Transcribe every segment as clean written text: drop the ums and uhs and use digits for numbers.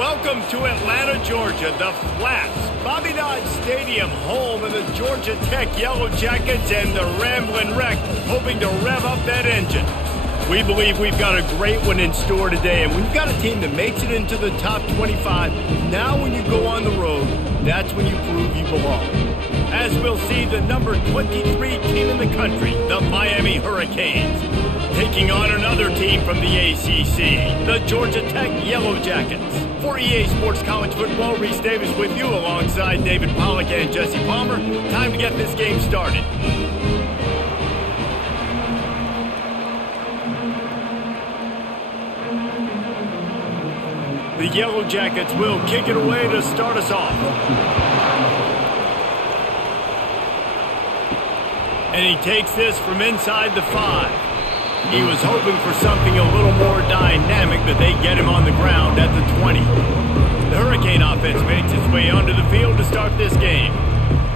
Welcome to Atlanta, Georgia, the Flats, Bobby Dodd Stadium, home of the Georgia Tech Yellow Jackets and the Ramblin' Wreck, hoping to rev up that engine. We believe we've got a great one in store today, and we've got a team that makes it into the top 25. Now when you go on the road, that's when you prove you belong. As we'll see the number 23 team in the country, the Miami Hurricanes, taking on another team from the ACC, the Georgia Tech Yellow Jackets. For EA Sports College Football, Reese Davis with you alongside David Pollack and Jesse Palmer. Time to get this game started. The Yellow Jackets will kick it away to start us off. And he takes this from inside the 5. He was hoping for something a little more dynamic, but they get him on the ground at the 20. The Hurricane offense makes its way onto the field to start this game.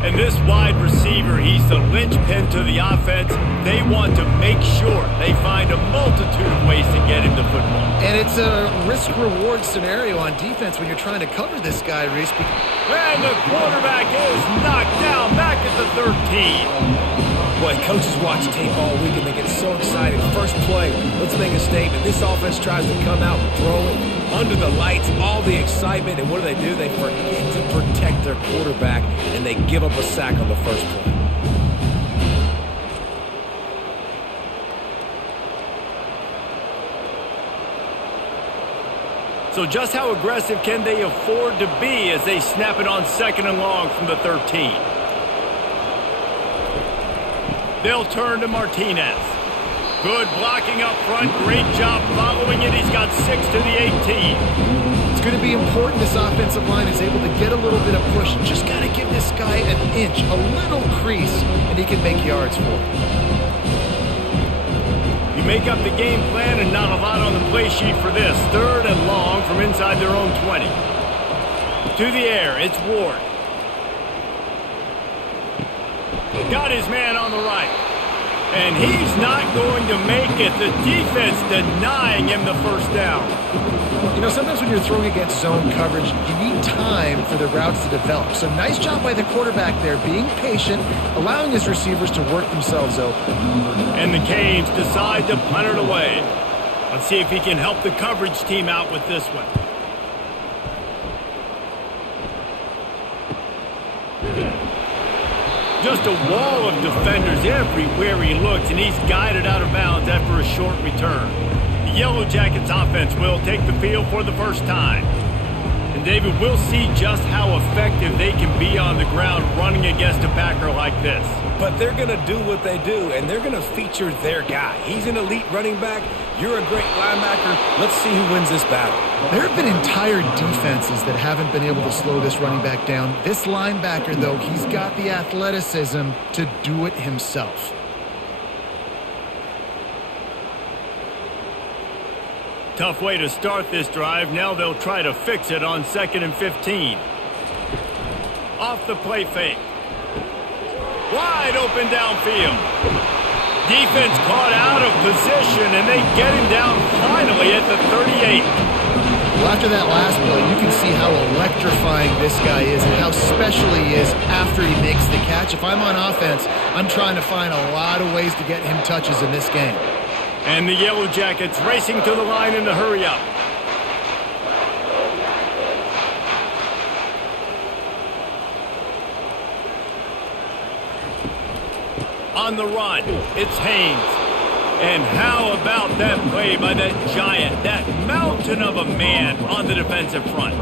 And this wide receiver, he's the linchpin to the offense. They want to make sure they find a multitude of ways to get him the football. And it's a risk-reward scenario on defense when you're trying to cover this guy, Reese. And the quarterback is knocked down back at the 13. Boy, coaches watch tape all week and they get so excited. First play, let's make a statement. This offense tries to come out and throw it under the lights, all the excitement, and what do? They forget to protect their quarterback, and they give up a sack on the first play. So just how aggressive can they afford to be as they snap it on 2nd and long from the 13? They'll turn to Martinez. Good blocking up front. Great job following it. He's got 6 to the 18. It's going to be important this offensive line is able to get a little bit of push. Just got to give this guy an inch, a little crease, and he can make yards for it. You make up the game plan and not a lot on the play sheet for this. 3rd and long from inside their own 20. To the air, it's Ward. Got his man on the right. And he's not going to make it. The defense denying him the first down. You know, sometimes when you're throwing against zone coverage, you need time for the routes to develop. So nice job by the quarterback there, being patient, allowing his receivers to work themselves open. And the Canes decide to punt it away. Let's see if he can help the coverage team out with this one. Just a wall of defenders everywhere he looks, and he's guided out of bounds after a short return. The Yellow Jackets offense will take the field for the first time. And David, we'll see just how effective they can be on the ground running against a backer like this. But they're going to do what they do, and they're going to feature their guy. He's an elite running back. You're a great linebacker. Let's see who wins this battle. There have been entire defenses that haven't been able to slow this running back down. This linebacker, though, he's got the athleticism to do it himself. Tough way to start this drive. Now they'll try to fix it on 2nd and 15. Off the play fake. Wide open downfield. Defense caught out of position, and they get him down finally at the 38. Well, after that last play, you can see how electrifying this guy is and how special he is after he makes the catch. If I'm on offense, I'm trying to find a lot of ways to get him touches in this game. And the Yellow Jackets racing to the line in the hurry-up. On the run, it's Haynes. And how about that play by that giant, that mountain of a man on the defensive front?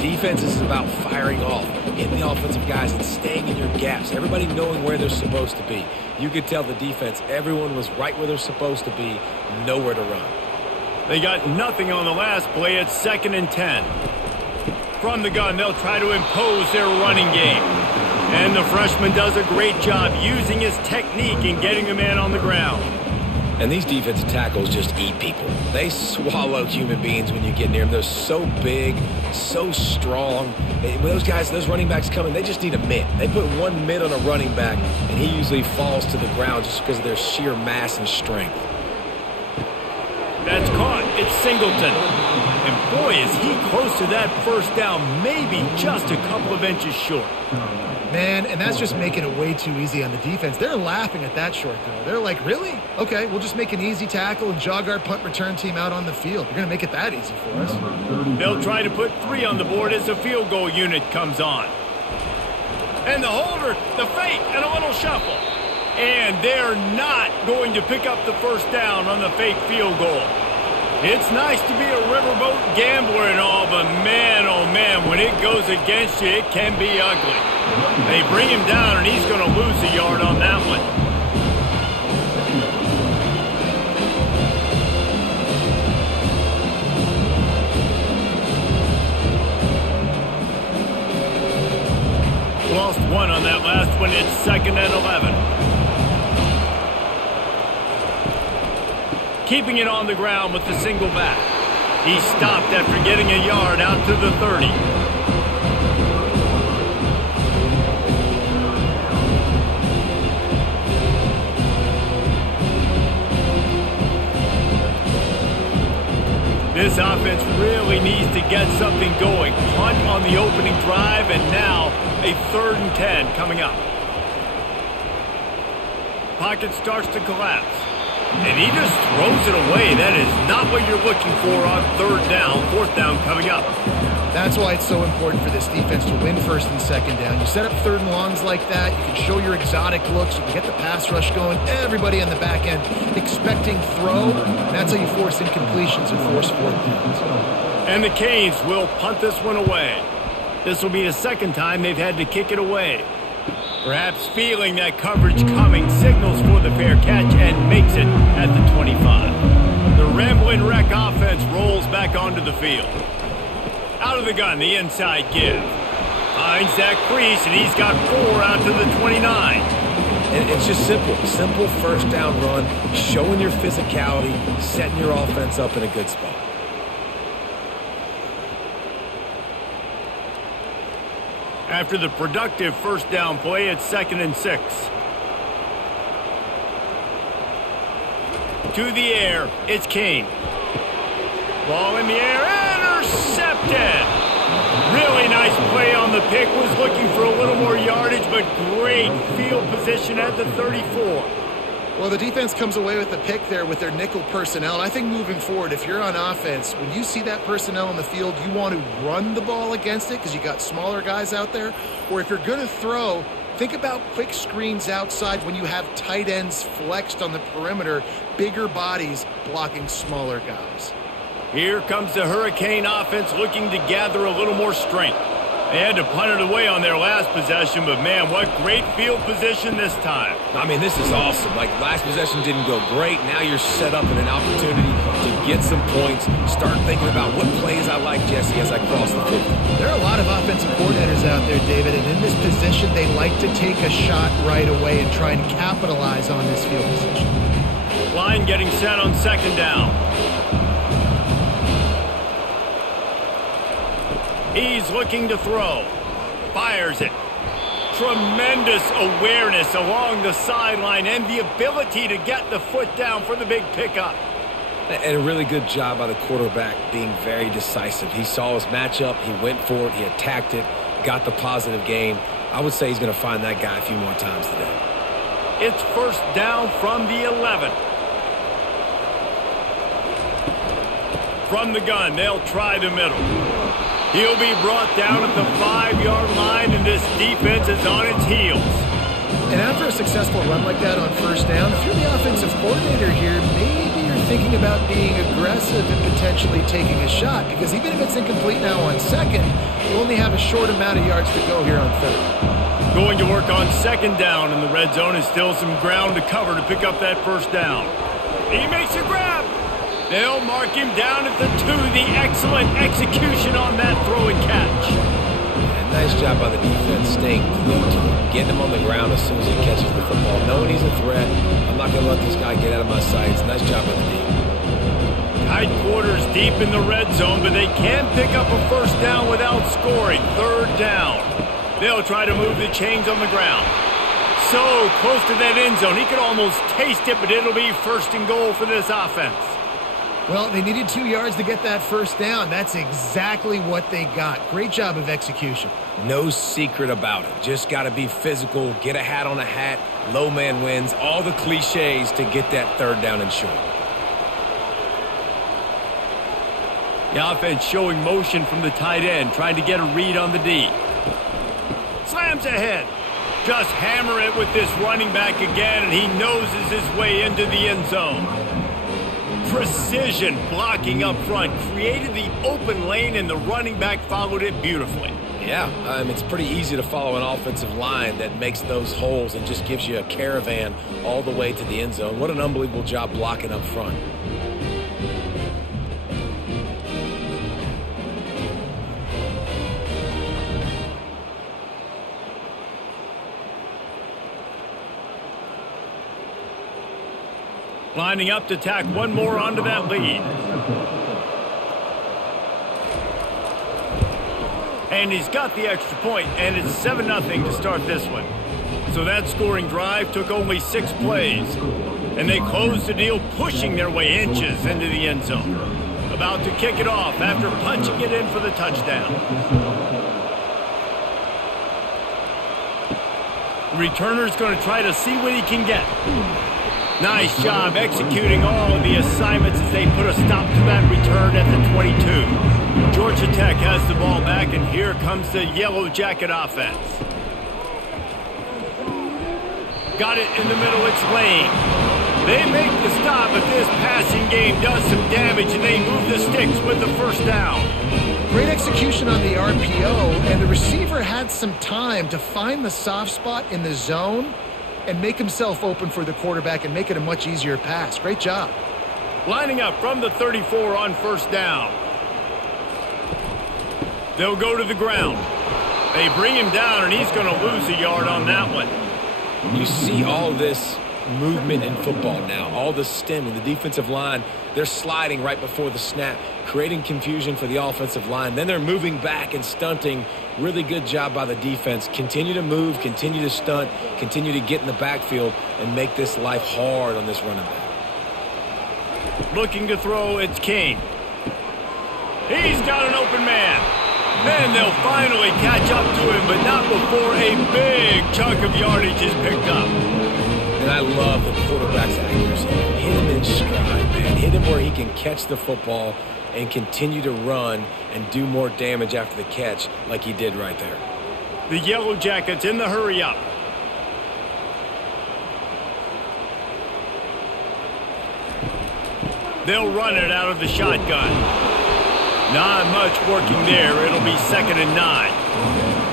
Defense is about firing off, hitting the offensive guys and staying in your gaps. Everybody knowing where they're supposed to be. You could tell the defense, everyone was right where they're supposed to be, nowhere to run. They got nothing on the last play. It's 2nd and 10. From the gun, they'll try to impose their running game. And the freshman does a great job using his technique and getting the man on the ground. And these defensive tackles just eat people. They swallow human beings when you get near them. They're so big, so strong. When those guys, those running backs come in, they just need a mitt. They put one mitt on a running back, and he usually falls to the ground just because of their sheer mass and strength. That's caught. It's Singleton. And boy, is he close to that first down, maybe just a couple of inches short. Man, and that's just making it way too easy on the defense. They're laughing at that short throw. They're like, really? Okay, we'll just make an easy tackle and jog our punt return team out on the field. We're going to make it that easy for us. They'll try to put 3 on the board as the field goal unit comes on. And the holder, the fake, and a little shuffle. And they're not going to pick up the first down on the fake field goal. It's nice to be a riverboat gambler and all, but man, oh man, when it goes against you, it can be ugly. They bring him down, and he's going to lose a yard on that one. Lost 1 on that last one. It's 2nd and 11. Keeping it on the ground with the single back. He stopped after getting a yard out to the 30. This offense really needs to get something going. Punt on the opening drive, and now a 3rd and 10 coming up. Pocket starts to collapse. And he just throws it away. That is not what you're looking for on 3rd down, 4th down coming up. That's why it's so important for this defense to win 1st and 2nd down. You set up 3rd and longs like that. You can show your exotic looks. You can get the pass rush going. Everybody on the back end expecting throw. That's how you force incompletions and force 4th downs. And the Canes will punt this one away. This will be the 2nd time they've had to kick it away. Perhaps feeling that coverage coming, signals for the fair catch and makes it at the 25. The Ramblin' Wreck offense rolls back onto the field. Out of the gun, the inside give. Finds that crease, and he's got 4 out to the 29. And it's just simple. Simple 1st down run, showing your physicality, setting your offense up in a good spot. After the productive 1st down play, it's 2nd and 6. To the air, it's Kane. Ball in the air, intercepted. Really nice play on the pick. Was looking for a little more yardage, but great field position at the 34. Well, the defense comes away with the pick there with their nickel personnel. And I think moving forward, if you're on offense, when you see that personnel on the field, you want to run the ball against it because you got smaller guys out there. Or if you're going to throw, think about quick screens outside when you have tight ends flexed on the perimeter, bigger bodies blocking smaller guys. Here comes the Hurricane offense looking to gather a little more strength. They had to punt it away on their last possession, but man, what great field position this time. I mean, this is awesome. Like, last possession didn't go great. Now you're set up in an opportunity to get some points. Start thinking about what plays I like, Jesse, as I cross the 50. There are a lot of offensive coordinators out there, David, and in this position, they like to take a shot right away and try and capitalize on this field position. Line getting set on 2nd down. He's looking to throw. Fires it. Tremendous awareness along the sideline and the ability to get the foot down for the big pickup. And a really good job by the quarterback being very decisive. He saw his matchup. He went for it. He attacked it. Got the positive gain. I would say he's going to find that guy a few more times today. It's 1st down from the 11. From the gun, they'll try the middle. He'll be brought down at the 5-yard line, and this defense is on its heels. And after a successful run like that on 1st down, if you're the offensive coordinator here, maybe you're thinking about being aggressive and potentially taking a shot, because even if it's incomplete now on 2nd, you only have a short amount of yards to go here on 3rd. Going to work on 2nd down in the red zone, is still some ground to cover to pick up that 1st down. He makes a grab. They'll mark him down at the 2. The excellent execution on that throw and catch. And nice job by the defense staying glued to him, getting him on the ground as soon as he catches the football. Knowing he's a threat, I'm not going to let this guy get out of my sights. Nice job by the D. Tight quarters deep in the red zone, but they can pick up a 1st down without scoring. 3rd down. They'll try to move the chains on the ground. So close to that end zone. He could almost taste it, but it'll be 1st and goal for this offense. Well, they needed 2 yards to get that first down. That's exactly what they got. Great job of execution. No secret about it. Just got to be physical, get a hat on a hat, low man wins, all the cliches to get that third down and short. The offense showing motion from the tight end, trying to get a read on the D. Slams ahead. Just hammer it with this running back again, and he noses his way into the end zone. Precision blocking up front, created the open lane, and the running back followed it beautifully. Yeah, it's pretty easy to follow an offensive line that makes those holes and just gives you a caravan all the way to the end zone. What an unbelievable job blocking up front. Lining up to tack one more onto that lead. And he's got the extra point, and it's 7-0 to start this one. So that scoring drive took only 6 plays. And they closed the deal, pushing their way inches into the end zone. About to kick it off after punching it in for the touchdown. The returner's going to try to see what he can get. Nice job executing all of the assignments as they put a stop to that return at the 22. Georgia Tech has the ball back, and here comes the Yellow Jacket offense. Got it in the middle, it's Lane. They make the stop, but this passing game does some damage, and they move the sticks with the first down. Great execution on the RPO, and the receiver had some time to find the soft spot in the zone and make himself open for the quarterback and make it a much easier pass. Great job. Lining up from the 34 on first down. They'll go to the ground. They bring him down, and he's going to lose a yard on that one. You see all this movement in football now, all the stemming, the defensive line, they're sliding right before the snap, creating confusion for the offensive line. Then they're moving back and stunting. Really good job by the defense. Continue to move, continue to stunt, continue to get in the backfield and make this life hard on this running back. Looking to throw, it's King. He's got an open man. And they'll finally catch up to him, but not before a big chunk of yardage is picked up. And I love the quarterback's accuracy. Hit him in stride, man. Hit him where he can catch the football and continue to run and do more damage after the catch like he did right there. The Yellow Jackets in the hurry up. They'll run it out of the shotgun. Not much working there. It'll be 2nd and 9.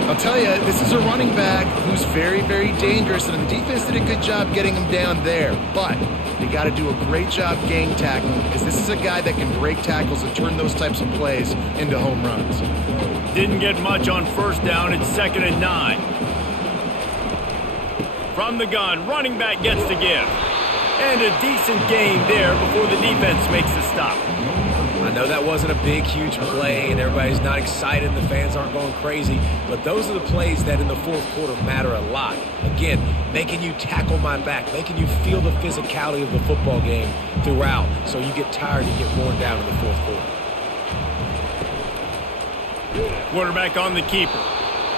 I'll tell you, this is a running back who's very, very dangerous, and the defense did a good job getting him down there. But they got to do a great job gang tackling, because this is a guy that can break tackles and turn those types of plays into home runs. Didn't get much on first down. It's 2nd and 9. From the gun, running back gets the give. And a decent gain there before the defense makes the stop. I know that wasn't a big, huge play, and everybody's not excited, and the fans aren't going crazy, but those are the plays that in the fourth quarter matter a lot. Again, making you tackle my back, making you feel the physicality of the football game throughout, so you get tired and get worn down in the fourth quarter. Quarterback on the keeper.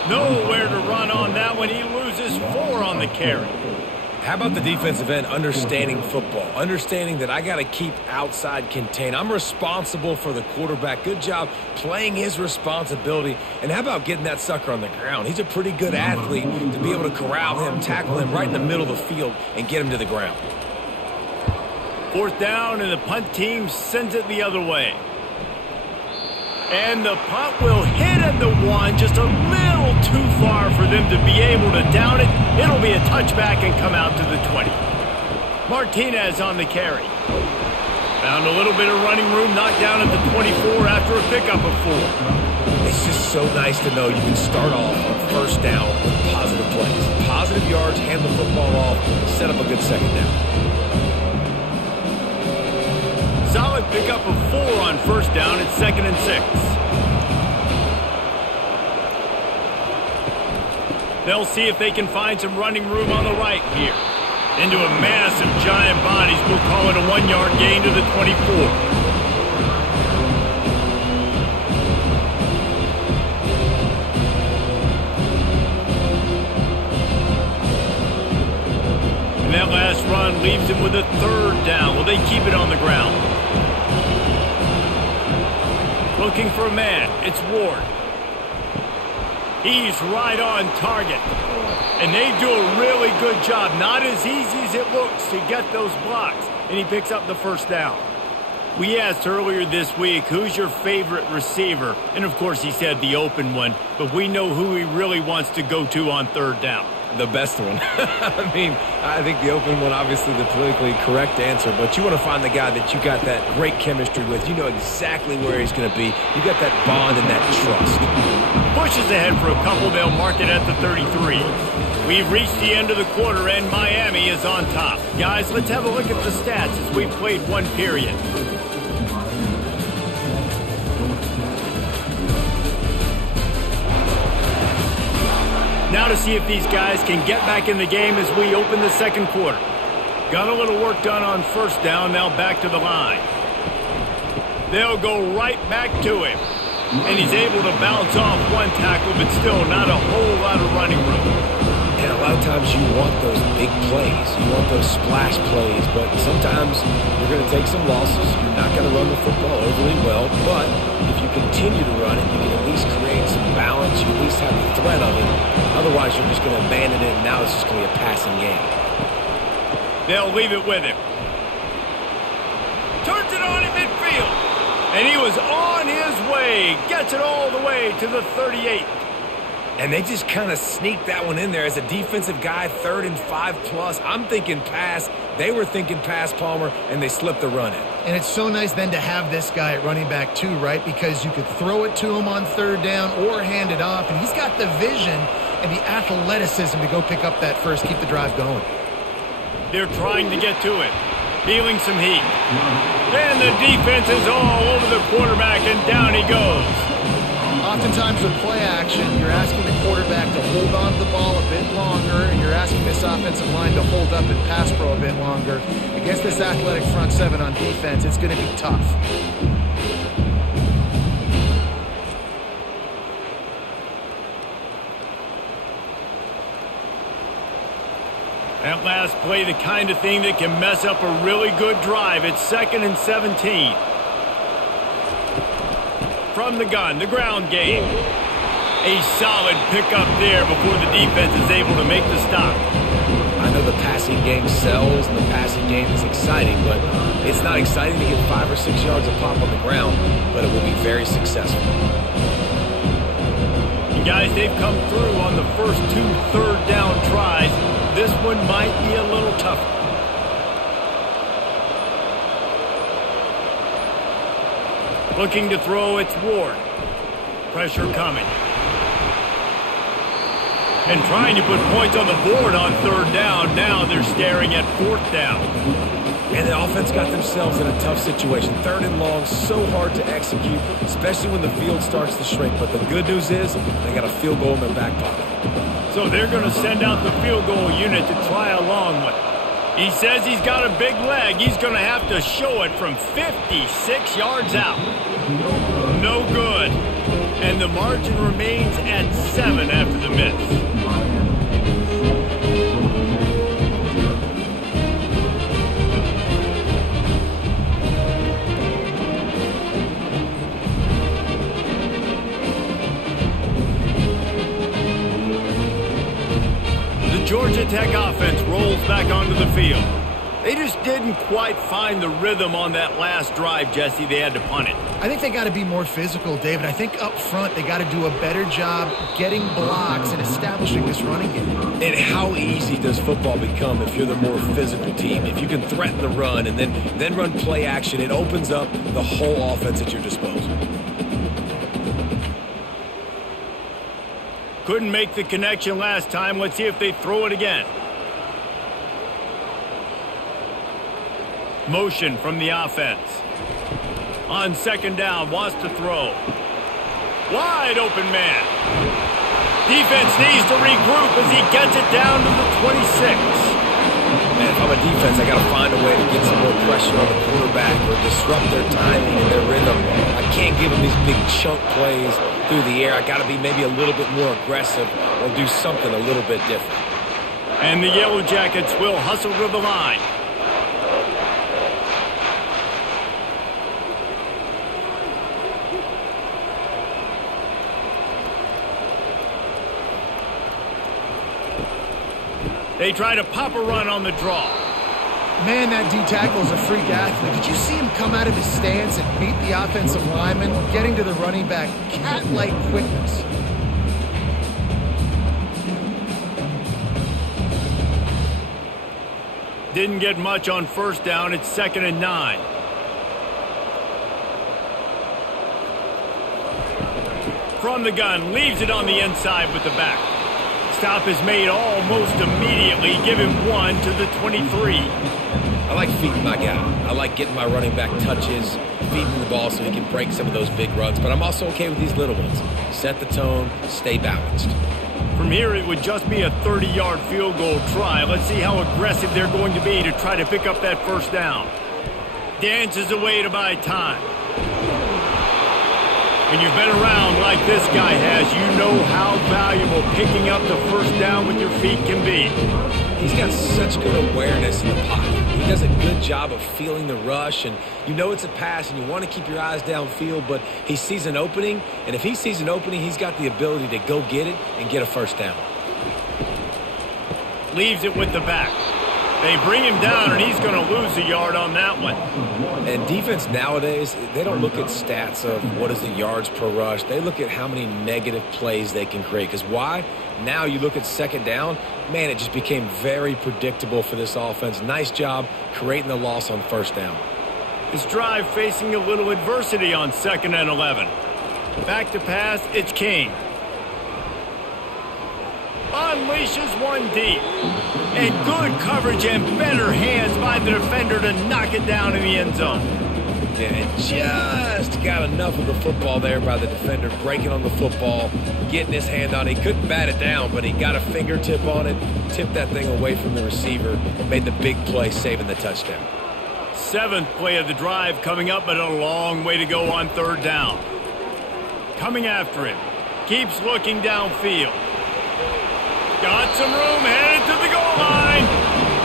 Nowhere to run on that one. He loses 4 on the carry. How about the defensive end understanding football, understanding that I got to keep outside contained. I'm responsible for the quarterback. Good job playing his responsibility. And how about getting that sucker on the ground? He's a pretty good athlete to be able to corral him, tackle him right in the middle of the field and get him to the ground. 4th down, and the punt team sends it the other way. And the punt will hit at the 1, just a little too far for them to be able to down it. It'll be a touchback and come out to the 20. Martinez on the carry. Found a little bit of running room, knocked down at the 24 after a pickup of 4. It's just so nice to know you can start off on first down with positive plays. Positive yards, hand the football off, set up a good second down. Solid pickup of 4 on first down. It's 2nd and 6. They'll see if they can find some running room on the right here. Into a massive giant bodies. We'll call it a 1-yard gain to the 24. leaves him with a third down. Will they keep it on the ground? Looking for a man. It's Ward. He's right on target. And they do a really good job. Not as easy as it looks to get those blocks. And he picks up the first down. We asked earlier this week, who's your favorite receiver? And, of course, he said the open one. But we know who he really wants to go to on third down. The best one. I mean, I think the open one, obviously the politically correct answer, but you want to find the guy that you got that great chemistry with. You know exactly where he's going to be. You got that bond and that trust. Pushes ahead for a couple. They'll mark it at the 33. We've reached the end of the quarter, and Miami is on top. Guys, let's have a look at the stats as we've played one period. Now to see if these guys can get back in the game as we open the second quarter. Got a little work done on first down, now back to the line. They'll go right back to him. And he's able to bounce off one tackle, but still not a whole lot of running room. And a lot of times you want those big plays. You want those splash plays, but sometimes you're going to take some losses. You're not going to run the football overly well, but if you continue to run it, you can at least create some balance. You at least have the threat of it. Otherwise, you're just going to abandon it, and now it's just going to be a passing game. They'll leave it with him. Turns it on in midfield. And he was on his way. Gets it all the way to the 38. And they just kind of sneaked that one in there as a defensive guy, 3rd and 5+. I'm thinking pass. They were thinking pass, Palmer, and they slipped the run in. And it's so nice then to have this guy at running back too, right? Because you could throw it to him on third down or hand it off. And he's got the vision and the athleticism to go pick up that first, keep the drive going. They're trying to get to it. Feeling some heat. And the defense is all over the quarterback, and down he goes. Oftentimes with play action, you're asking the quarterback to hold on to the ball a bit longer, and you're asking this offensive line to hold up and pass pro a bit longer. Against this athletic front seven on defense, it's going to be tough. That last play, the kind of thing that can mess up a really good drive. It's 2nd and 17. From the gun, the ground game. A solid pickup there before the defense is able to make the stop. I know the passing game sells and the passing game is exciting, but it's not exciting to get 5 or 6 yards of pop on the ground, but it will be very successful. You guys, they've come through on the first 2 third down tries. This one might be a little tougher. Looking to throw, it's Ward. Pressure coming. And trying to put points on the board on third down. Now they're staring at 4th down. And the offense got themselves in a tough situation. 3rd and long, so hard to execute, especially when the field starts to shrink. But the good news is they got a field goal in their back pocket. So they're going to send out the field goal unit to try a long one. He says he's got a big leg. He's going to have to show it from 56 yards out. No good. And the margin remains at 7 after the miss. Georgia Tech offense rolls back onto the field. They just didn't quite find the rhythm on that last drive, Jesse. They had to punt it. I think they got to be more physical, David. I think up front they got to do a better job getting blocks and establishing this running game. And how easy does football become if you're the more physical team? If you can threaten the run and then run play action, it opens up the whole offense at your disposal. Couldn't make the connection last time. Let's see if they throw it again. Motion from the offense. On 2nd down, wants to throw. Wide open man. Defense needs to regroup as he gets it down to the 26. Man, if I'm a defense, I got to find a way to get some more pressure on the quarterback or disrupt their timing and their rhythm. I can't give them these big chunk plays through the air. I got to be maybe a little bit more aggressive or do something a little bit different. And the Yellow Jackets will hustle to the line. They try to pop a run on the draw. Man, that D-tackle is a freak athlete. Did you see him come out of his stance and beat the offensive lineman, getting to the running back? Cat-like quickness. Didn't get much on first down. It's 2nd and 9. From the gun, leaves it on the inside with the back. Stop is made almost immediately. Give him 1 to the 23. I like feeding my guy. I like getting my running back touches, feeding the ball so he can break some of those big runs. But I'm also okay with these little ones. Set the tone, stay balanced. From here, it would just be a 30-yard field goal try. Let's see how aggressive they're going to be to try to pick up that first down. Dances away to buy time. When you've been around like this guy has, you know how valuable picking up the first down with your feet can be. He's got such good awareness in the pocket. He does a good job of feeling the rush, and you know it's a pass, and you want to keep your eyes downfield, but he sees an opening, and if he sees an opening, he's got the ability to go get it and get a first down. Leaves it with the back. They bring him down, and he's going to lose a yard on that one. And defense nowadays, they don't look at stats of what is the yards per rush. They look at how many negative plays they can create. Because why? Now you look at second down, man, it just became very predictable for this offense. Nice job creating the loss on first down. This drive facing a little adversity on 2nd and 11. Back to pass, it's King. Unleashes one deep. And good coverage and better hands by the defender to knock it down in the end zone. Yeah, and just got enough of the football there by the defender, breaking on the football, getting his hand on it. He couldn't bat it down, but he got a fingertip on it, tipped that thing away from the receiver, made the big play, saving the touchdown. 7th play of the drive coming up, but a long way to go on 3rd down. Coming after him. Keeps looking downfield. Got some room, headed to the goal line.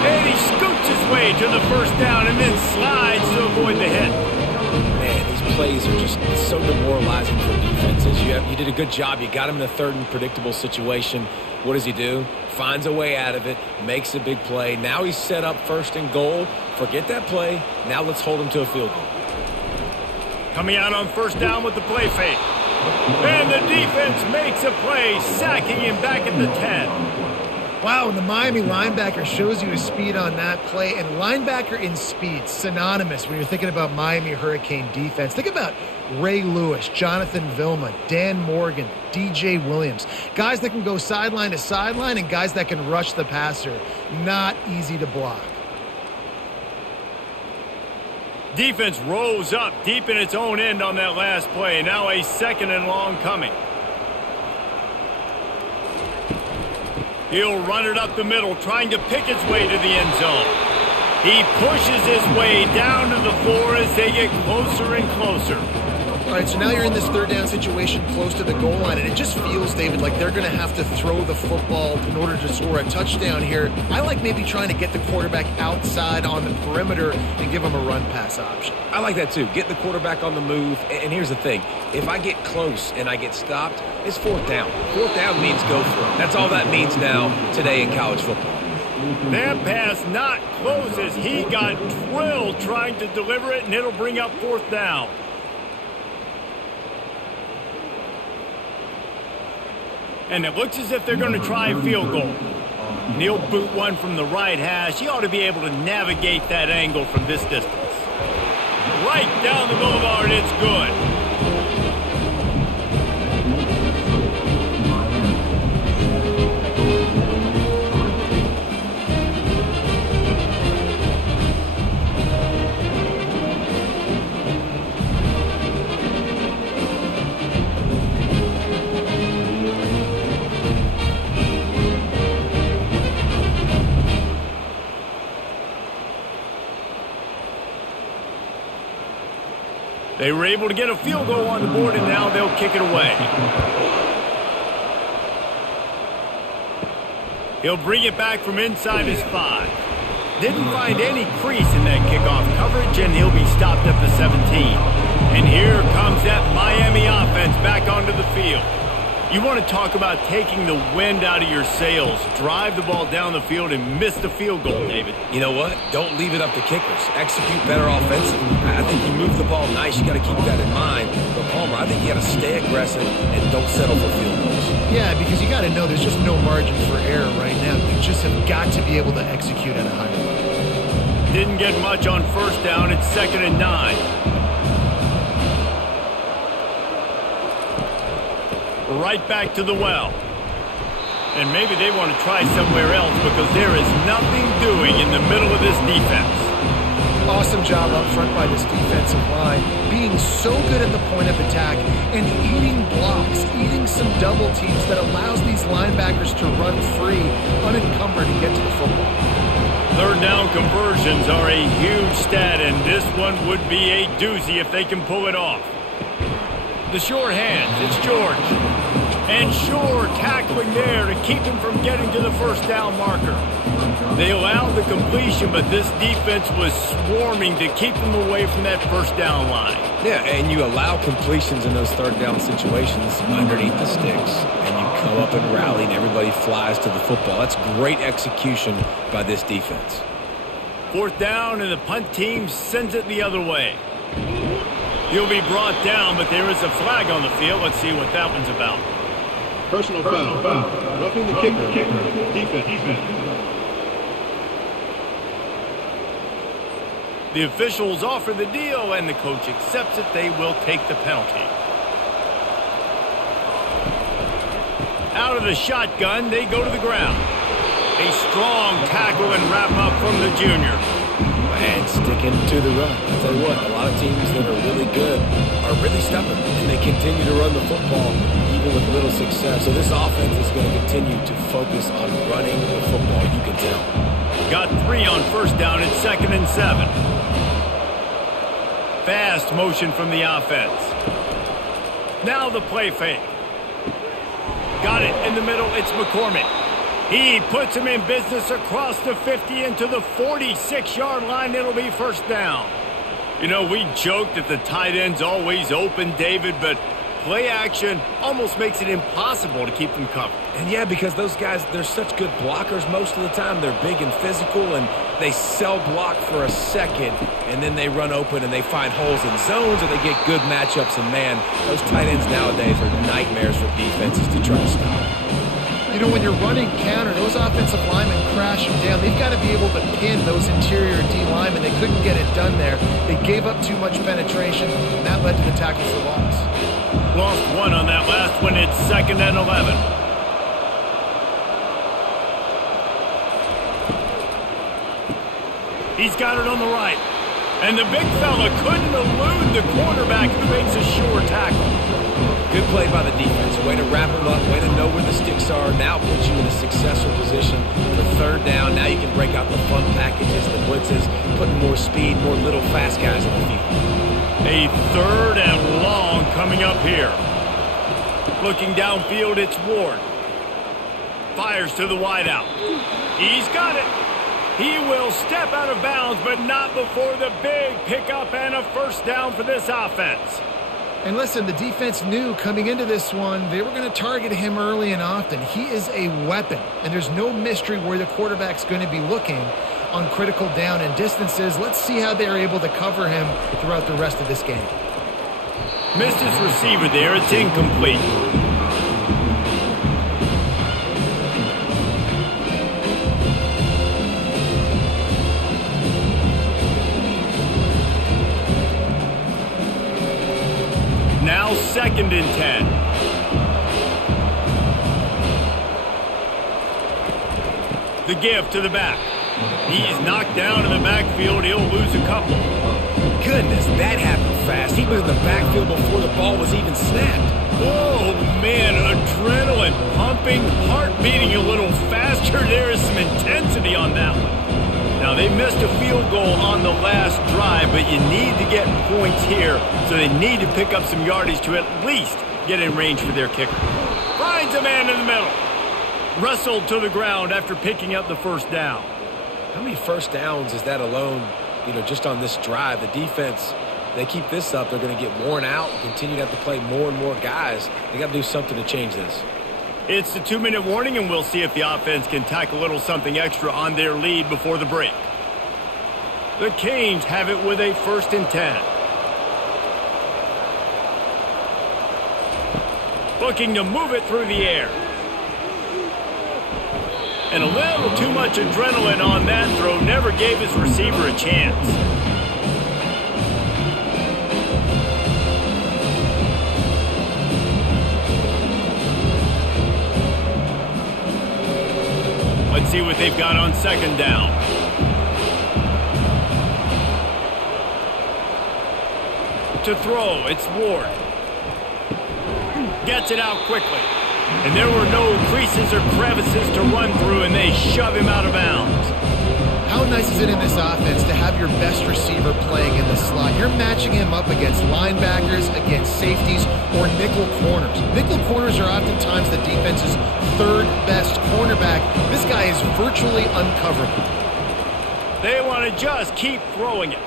And he scoots his way to the first down and then slides to avoid the hit. Man, these plays are just so demoralizing for defenses. You did a good job. You got him in a 3rd and predictable situation. What does he do? Finds a way out of it, makes a big play. Now he's set up 1st and goal. Forget that play. Now let's hold him to a field goal. Coming out on 1st down with the play fake. And the defense makes a play, sacking him back at the 10. Wow, and the Miami linebacker shows you his speed on that play. And linebacker in speed, synonymous when you're thinking about Miami Hurricane defense. Think about Ray Lewis, Jonathan Vilma, Dan Morgan, DJ Williams. Guys that can go sideline to sideline and guys that can rush the passer. Not easy to block. Defense rose up deep in its own end on that last play. Now a 2nd and long coming. He'll run it up the middle, trying to pick his way to the end zone. He pushes his way down to the 4 as they get closer and closer. All right, so now you're in this 3rd down situation close to the goal line, and it just feels, David, like they're going to have to throw the football in order to score a touchdown here. I like maybe trying to get the quarterback outside on the perimeter and give him a run-pass option. I like that, too. Get the quarterback on the move. And here's the thing. If I get close and I get stopped, it's 4th down. 4th down means go for it. That's all that means now today in college football. That pass not close as he got drilled trying to deliver it, and it'll bring up 4th down. And it looks as if they're going to try a field goal. And he'll boot one from the right hash. He ought to be able to navigate that angle from this distance. Right down the boulevard, it's good. They were able to get a field goal on the board, and now they'll kick it away. He'll bring it back from inside his 5. Didn't find any crease in that kickoff coverage, and he'll be stopped at the 17. And here comes that Miami offense back onto the field. You want to talk about taking the wind out of your sails. Drive the ball down the field and miss the field goal, David. You know what? Don't leave it up to kickers. Execute better offensively. I think you move the ball nice. You got to keep that in mind. But Palmer, I think you got to stay aggressive and don't settle for field goals. Yeah, because you got to know there's just no margin for error right now. You just have got to be able to execute at a high level. Didn't get much on first down. It's 2nd and 9. Right back to the well. And maybe they want to try somewhere else because there is nothing doing in the middle of this defense. Awesome job up front by this defensive line, being so good at the point of attack and eating blocks, eating some double teams that allows these linebackers to run free, unencumbered, and get to the football. 3rd down conversions are a huge stat, and this one would be a doozy if they can pull it off. The short hands, it's George. And Shore tackling there to keep him from getting to the first down marker. They allowed the completion, but this defense was swarming to keep them away from that first down line. Yeah, and you allow completions in those 3rd down situations underneath the sticks. And you come up and rally and everybody flies to the football. That's great execution by this defense. 4th down and the punt team sends it the other way. He'll be brought down, but there is a flag on the field. Let's see what that one's about. Personal foul. Roughing the kicker. Defense. The officials offer the deal, and the coach accepts it. They will take the penalty. Out of the shotgun, they go to the ground. A strong tackle and wrap up from the junior. And sticking to the run. I'll tell you what, a lot of teams that are really good are really stubborn, and they continue to run the football even with little success. So this offense is going to continue to focus on running the football, you can tell. Got 3 on first down. It's 2nd and 7. Fast motion from the offense. Now the play fake. Got it in the middle. It's McCormick. He puts him in business across the 50 into the 46-yard line. It'll be first down. You know, we joke that the tight end's always open, David, but play action almost makes it impossible to keep them covered. And yeah, because those guys, they're such good blockers most of the time. They're big and physical, and they cell block for a second, and then they run open and they find holes in zones, or they get good matchups. And man, those tight ends nowadays are nightmares for defenses to try to stop. You know, when you're running counter, those offensive linemen crash them down. They've got to be able to pin those interior D linemen. They couldn't get it done there. They gave up too much penetration, and that led to the tackle for loss. Lost 1 on that last one. It's 2nd and 11. He's got it on the right. And the big fella couldn't elude the quarterback who makes a sure tackle. Good play by the defense. Way to wrap them up. Way to know where the sticks are. Now puts you in a successful position for 3rd down. Now you can break out the fun packages, the blitzes, putting more speed, more little fast guys on the field. A 3rd and long coming up here. Looking downfield, it's Ward. Fires to the wideout. He's got it. He will step out of bounds, but not before the big pickup and a first down for this offense. And listen, the defense knew coming into this one, they were going to target him early and often. He is a weapon, and there's no mystery where the quarterback's going to be looking on critical down and distances. Let's see how they're able to cover him throughout the rest of this game. Missed his receiver there. It's incomplete. Now 2nd and 10. The give to the back. He's knocked down in the backfield. He'll lose a couple. Goodness, that happened fast. He was in the backfield before the ball was even snapped. Oh, man, adrenaline pumping, heart beating a little faster. There is some intensity on that one. Now, they missed a field goal on the last drive, but you need to get points here, so they need to pick up some yardage to at least get in range for their kicker. Finds a man in the middle. Wrestled to the ground after picking up the first down. How many first downs is that alone, you know, just on this drive? The defense they keep this up, they're going to get worn out and continue to have to play more and more guys. They got to do something to change this. It's the 2-minute warning, and we'll see if the offense can tack a little something extra on their lead before the break. The Canes have it with a 1st and 10. Looking to move it through the air. And a little too much adrenaline on that throw never gave his receiver a chance. Let's see what they've got on 2nd down. To throw, it's Ward. Gets it out quickly. And there were no creases or crevices to run through, and they shove him out of bounds. How nice is it in this offense to have your best receiver playing in the slot? You're matching him up against linebackers, against safeties, or nickel corners. Nickel corners are oftentimes the defense's 3rd best cornerback. This guy is virtually uncoverable. They want to just keep throwing it.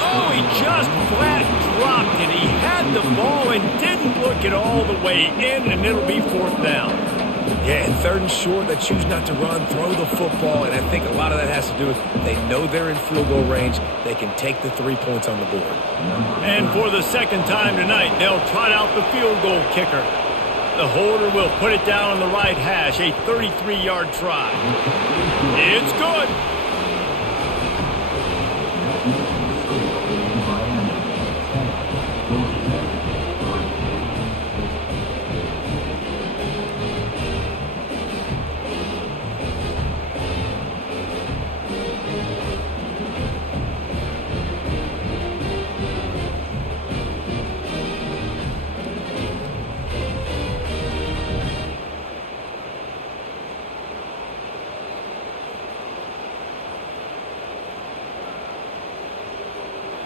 Oh, he just flat dropped it. He had the ball and didn't look it all the way in, and it'll be 4th down. Yeah, and 3rd and short, they choose not to run, throw the football, and I think a lot of that has to do with they know they're in field goal range. They can take the 3 points on the board. And for the 2nd time tonight, they'll trot out the field goal kicker. The holder will put it down on the right hash, a 33-yard try. It's good.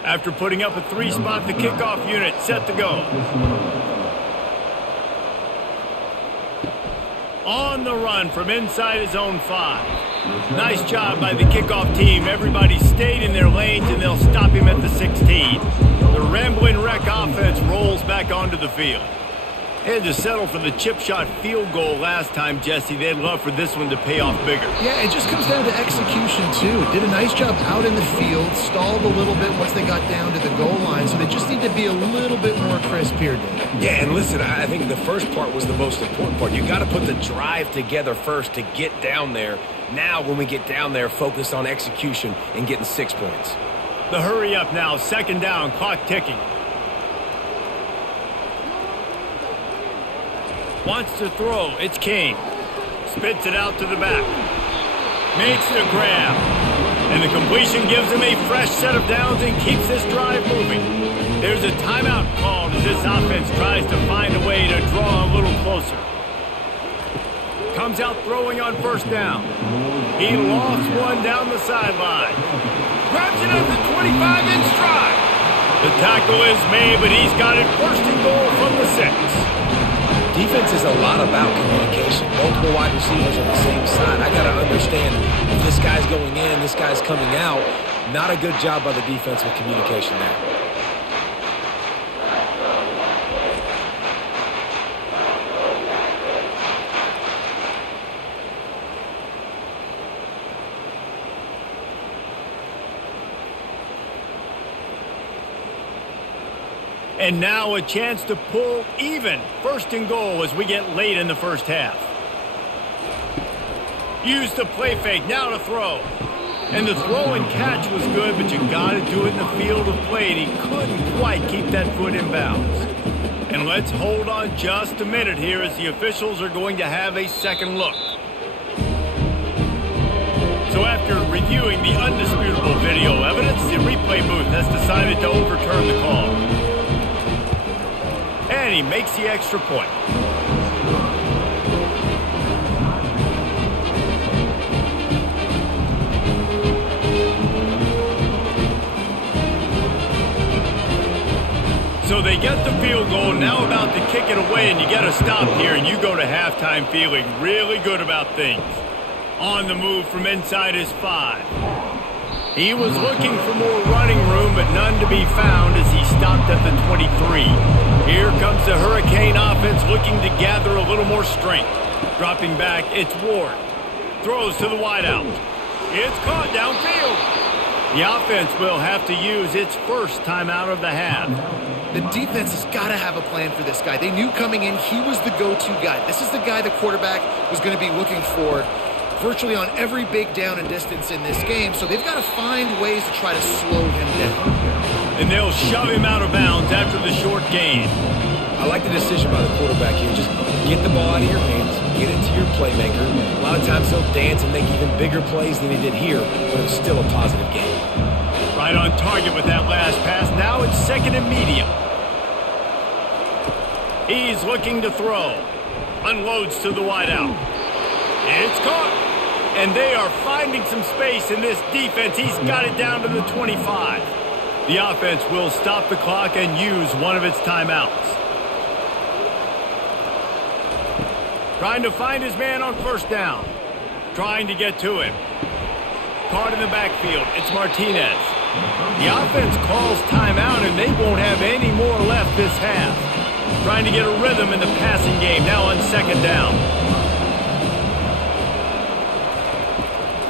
After putting up a 3-spot, the kickoff unit set to go. On the run from inside his own 5. Nice job by the kickoff team. Everybody stayed in their lanes, and they'll stop him at the 16. The Rambling Wreck offense rolls back onto the field. They had to settle for the chip shot field goal last time, Jesse. They'd love for this one to pay off bigger. Yeah, it just comes down to execution, too. Did a nice job out in the field, stalled a little bit once they got down to the goal line, so they just need to be a little bit more crisp here, Dave. Yeah, and listen, I think the first part was the most important part. You got to put the drive together first to get down there. Now, when we get down there, focus on execution and getting 6 points. The hurry up now, 2nd down, clock ticking. Wants to throw. It's Kane. Spits it out to the back. Makes it a grab. And the completion gives him a fresh set of downs and keeps this drive moving. There's a timeout called as this offense tries to find a way to draw a little closer. Comes out throwing on 1st down. He lofts one down the sideline. Grabs it at the 25 in stride. The tackle is made, but he's got it 1st and goal from the 6. Defense is a lot about communication. Multiple wide receivers on the same side. I got to understand if this guy's going in, this guy's coming out. Not a good job by the defense with communication there. And now a chance to pull even. 1st and goal as we get late in the 1st half. Use the play fake, now to throw. And the throw and catch was good, but you got to do it in the field of play, and he couldn't quite keep that foot in bounds. And let's hold on just a minute here as the officials are going to have a second look. So after reviewing the undisputable video evidence, the replay booth has decided to overturn the call. And he makes the extra point. So they get the field goal, now about to kick it away, and you got to stop here, and you go to halftime feeling really good about things. On the move from inside his 5. He was looking for more running room, but none to be found as he stopped at the 23. Here comes the Hurricane offense looking to gather a little more strength. Dropping back, it's Ward. Throws to the wideout. It's caught downfield. The offense will have to use its first timeout of the half. The defense has got to have a plan for this guy. They knew coming in he was the go-to guy. This is the guy the quarterback was going to be looking for virtually on every big down and distance in this game, so they've got to find ways to try to slow him down. And they'll shove him out of bounds after the short gain. I like the decision by the quarterback here. Just get the ball out of your hands, get it to your playmaker. A lot of times he'll dance and make even bigger plays than he did here, but it was still a positive game. Right on target with that last pass. Now it's second and medium. He's looking to throw. Unloads to the wideout. It's caught. And they are finding some space in this defense. He's got it down to the 25. The offense will stop the clock and use one of its timeouts. Trying to find his man on first down. Trying to get to him. Caught in the backfield. It's Martinez. The offense calls timeout, and they won't have any more left this half. Trying to get a rhythm in the passing game. Now on second down.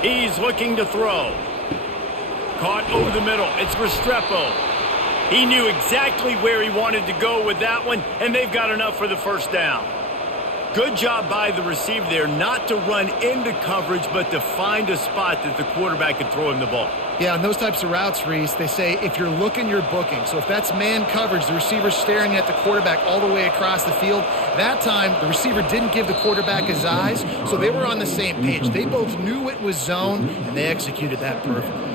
He's looking to throw. Caught over the middle. It's Restrepo. He knew exactly where he wanted to go with that one, and they've got enough for the first down. Good job by the receiver there not to run into coverage, but to find a spot that the quarterback could throw him the ball. Yeah, on those types of routes, Reese, they say if you're looking, you're booking. So if that's man coverage, the receiver's staring at the quarterback all the way across the field. That time, the receiver didn't give the quarterback his eyes, so they were on the same page. They both knew it was zone, and they executed that perfectly.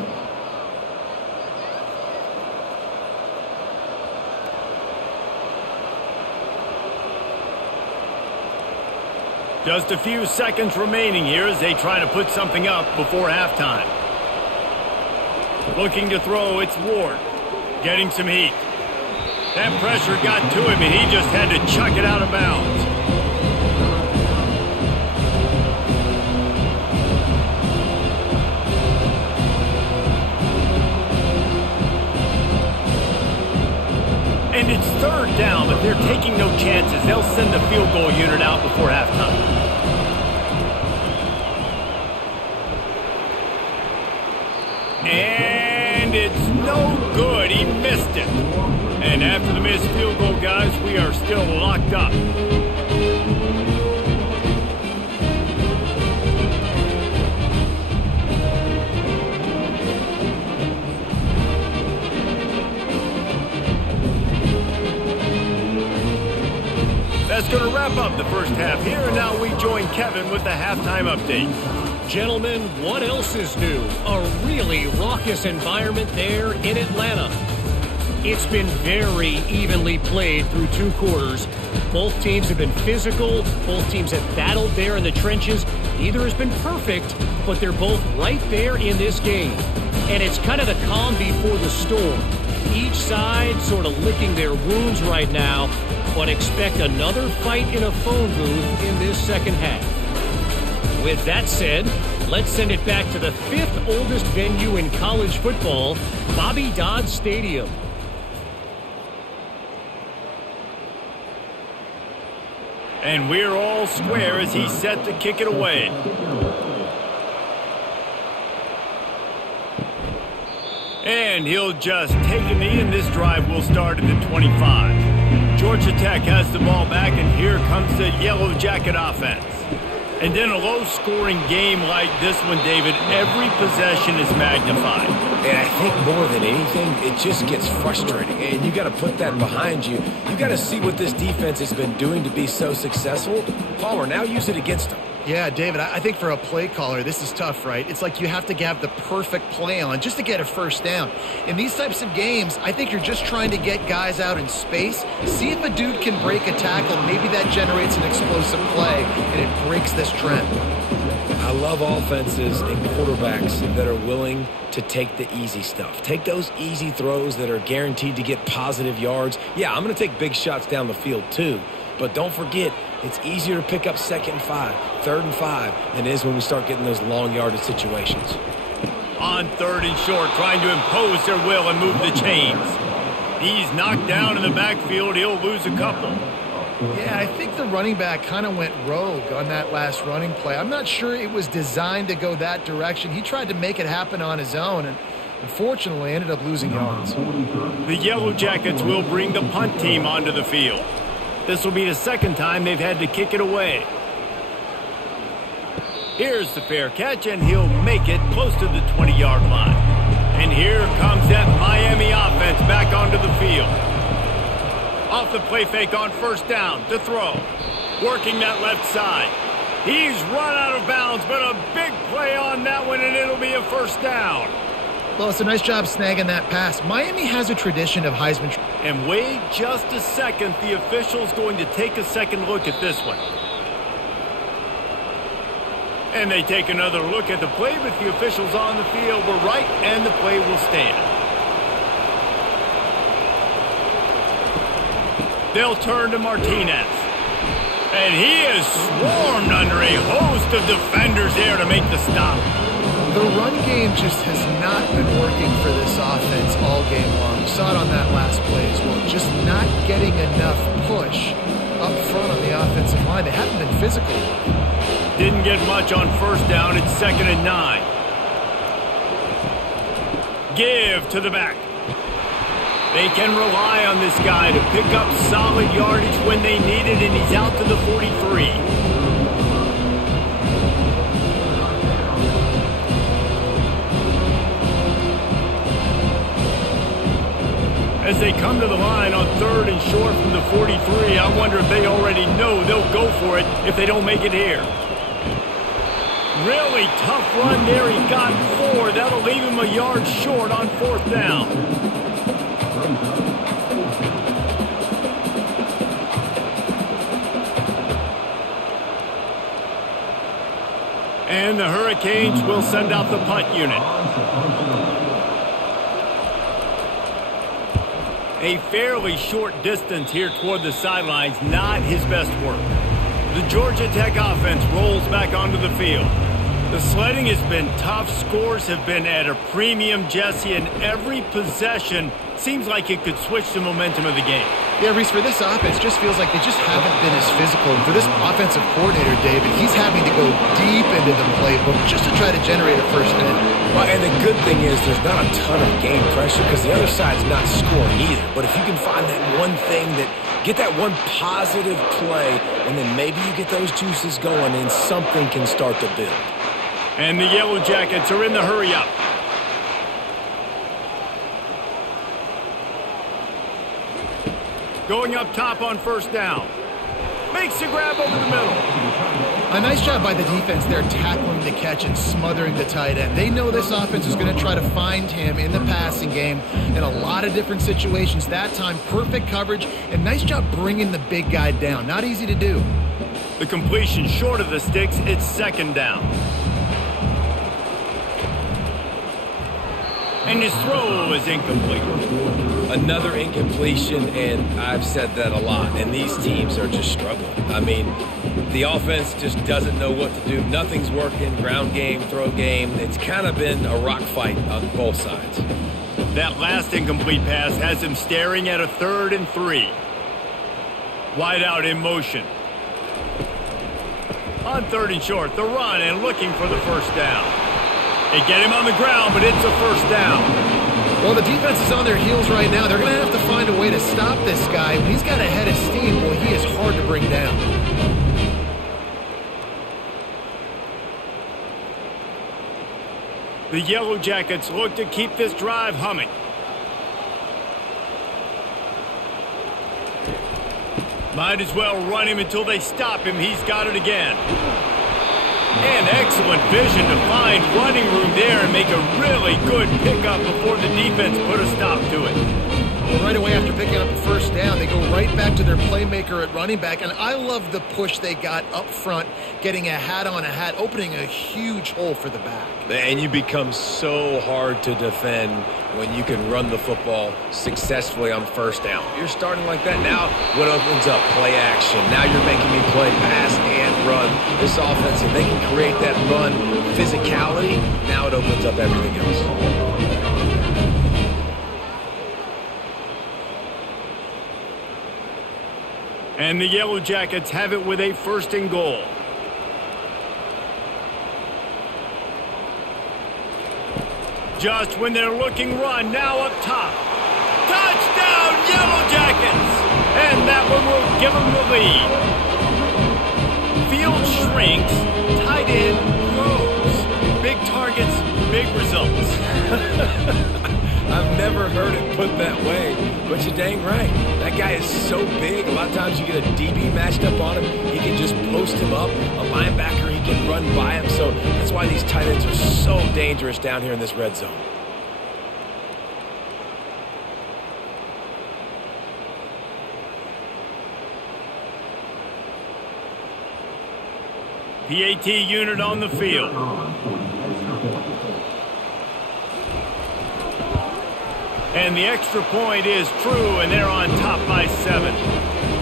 Just a few seconds remaining here as they try to put something up before halftime. Looking to throw, it's Ward. Getting some heat. That pressure got to him, and he just had to chuck it out of bounds. And it's third down, but they're taking no chances. They'll send the field goal unit out before halftime. And it's no good. He missed it. And after the missed field goal, guys, we are still locked up. That's going to wrap up the first half here, and now we join Kevin with the halftime update. Gentlemen, what else is new? A really raucous environment there in Atlanta. It's been very evenly played through two quarters. Both teams have been physical. Both teams have battled there in the trenches. Neither has been perfect, but they're both right there in this game. And it's kind of the calm before the storm. Each side sort of licking their wounds right now, but expect another fight in a phone booth in this second half. With that said, let's send it back to the fifth oldest venue in college football, Bobby Dodd Stadium. And we're all square as he's set to kick it away. And he'll just take a knee, and this drive will start at the 25. Georgia Tech has the ball back, and here comes the Yellow Jacket offense. And in a low-scoring game like this one, David, every possession is magnified. And I think more than anything, it just gets frustrating. And you got to put that behind you. You got to see what this defense has been doing to be so successful. Palmer, now use it against them. Yeah, David, I think for a play caller, this is tough, right? It's like you have to have the perfect play on just to get a first down. In these types of games, I think you're just trying to get guys out in space, see if a dude can break a tackle. Maybe that generates an explosive play, and it breaks this trend. I love offenses and quarterbacks that are willing to take the easy stuff. Take those easy throws that are guaranteed to get positive yards. Yeah, I'm going to take big shots down the field too. But don't forget, it's easier to pick up 2nd and 5, 3rd and 5 than it is when we start getting those long yardage situations. On 3rd and short, trying to impose their will and move the chains. He's knocked down in the backfield. He'll lose a couple. Yeah, I think the running back kind of went rogue on that last running play. I'm not sure it was designed to go that direction. He tried to make it happen on his own, and unfortunately ended up losing yards. The Yellow Jackets will bring the punt team onto the field. This will be the second time they've had to kick it away. Here's the fair catch, and he'll make it close to the 20-yard line. And here comes that Miami offense back onto the field. Off the play fake on 1st down to throw. Working that left side. He's run out of bounds, but a big play on that one, and it'll be a 1st down. Well, it's a nice job snagging that pass. Miami has a tradition of Heisman. And wait just a second. The official's going to take a second look at this one. And they take another look at the play, but the officials on the field were right, and the play will stand. They'll turn to Martinez. And he is swarmed under a host of defenders there to make the stop. The run game just has not been working for this offense all game long. You saw it on that last play as well. Just not getting enough push up front on the offensive line. They haven't been physical. Didn't get much on 1st down. It's 2nd and 9. Give to the back. They can rely on this guy to pick up solid yardage when they need it, and he's out to the 43. As they come to the line on 3rd and short from the 43, I wonder if they already know they'll go for it if they don't make it here. Really tough run there. He got 4. That'll leave him a yard short on 4th down. And the Hurricanes will send out the punt unit. A fairly short distance here toward the sidelines, not his best work. The Georgia Tech offense rolls back onto the field. The sledding has been tough. Scores have been at a premium, Jesse, and every possession seems like it could switch the momentum of the game. Yeah, Reese, for this offense, just feels like they just haven't been as physical. And for this offensive coordinator, David, he's having to go deep into the playbook just to try to generate a 1st down. Well, and the good thing is there's not a ton of game pressure because the other side's not scoring either. But if you can find that one thing get that one positive play, and then maybe you get those juices going and something can start to build. And the Yellow Jackets are in the hurry-up. Going up top on 1st down. Makes the grab over the middle. A nice job by the defense there tackling the catch and smothering the tight end. They know this offense is going to try to find him in the passing game in a lot of different situations. That time, perfect coverage, and nice job bringing the big guy down. Not easy to do. The completion short of the sticks. It's 2nd down. And his throw is incomplete. Another incompletion, and I've said that a lot, and these teams are just struggling. I mean, the offense just doesn't know what to do. Nothing's working. Ground game, throw game. It's kind of been a rock fight on both sides. That last incomplete pass has him staring at a 3rd and 3. Wide out in motion. On 3rd and short, the run and looking for the 1st down. They get him on the ground, but it's a 1st down. Well, the defense is on their heels right now. They're going to have to find a way to stop this guy. When he's got a head of steam, well, he is hard to bring down. The Yellow Jackets look to keep this drive humming. Might as well run him until they stop him. He's got it again. And excellent vision to find running room there and make a really good pickup before the defense put a stop to it. Well, right away after picking up the 1st down, they go right back to their playmaker at running back. And I love the push they got up front, getting a hat on a hat, opening a huge hole for the back. And you become so hard to defend when you can run the football successfully on 1st down. You're starting like that. Now what opens up? Play action. Now you're making me play pass and run. This offense, if they can create that run physicality, now it opens up everything else. And the Yellow Jackets have it with a 1st and goal. Just when they're looking run, now up top. Touchdown, Yellow Jackets! And that one will give them the lead. Field shrinks, tight end grows. Big targets, big results. I've never heard it put that way, but you're dang right. That guy is so big, a lot of times you get a DB matched up on him. He can just post him up. A linebacker, he can run by him. So that's why these tight ends are so dangerous down here in this red zone. PAT unit on the field. And the extra point is true, and they're on top by 7.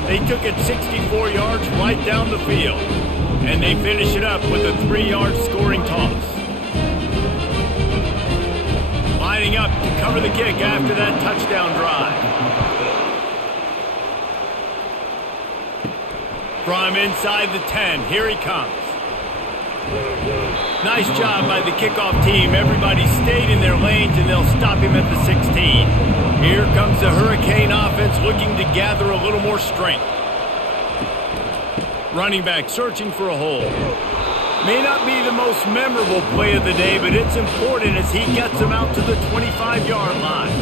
They took it 64 yards right down the field. And they finish it up with a 3-yard scoring toss. Lining up to cover the kick after that touchdown drive. From inside the 10, here he comes. Nice job by the kickoff team. Everybody stayed in their lanes, and they'll stop him at the 16. Here comes the Hurricane offense looking to gather a little more strength. Running back searching for a hole. May not be the most memorable play of the day, but it's important as he gets them out to the 25-yard line.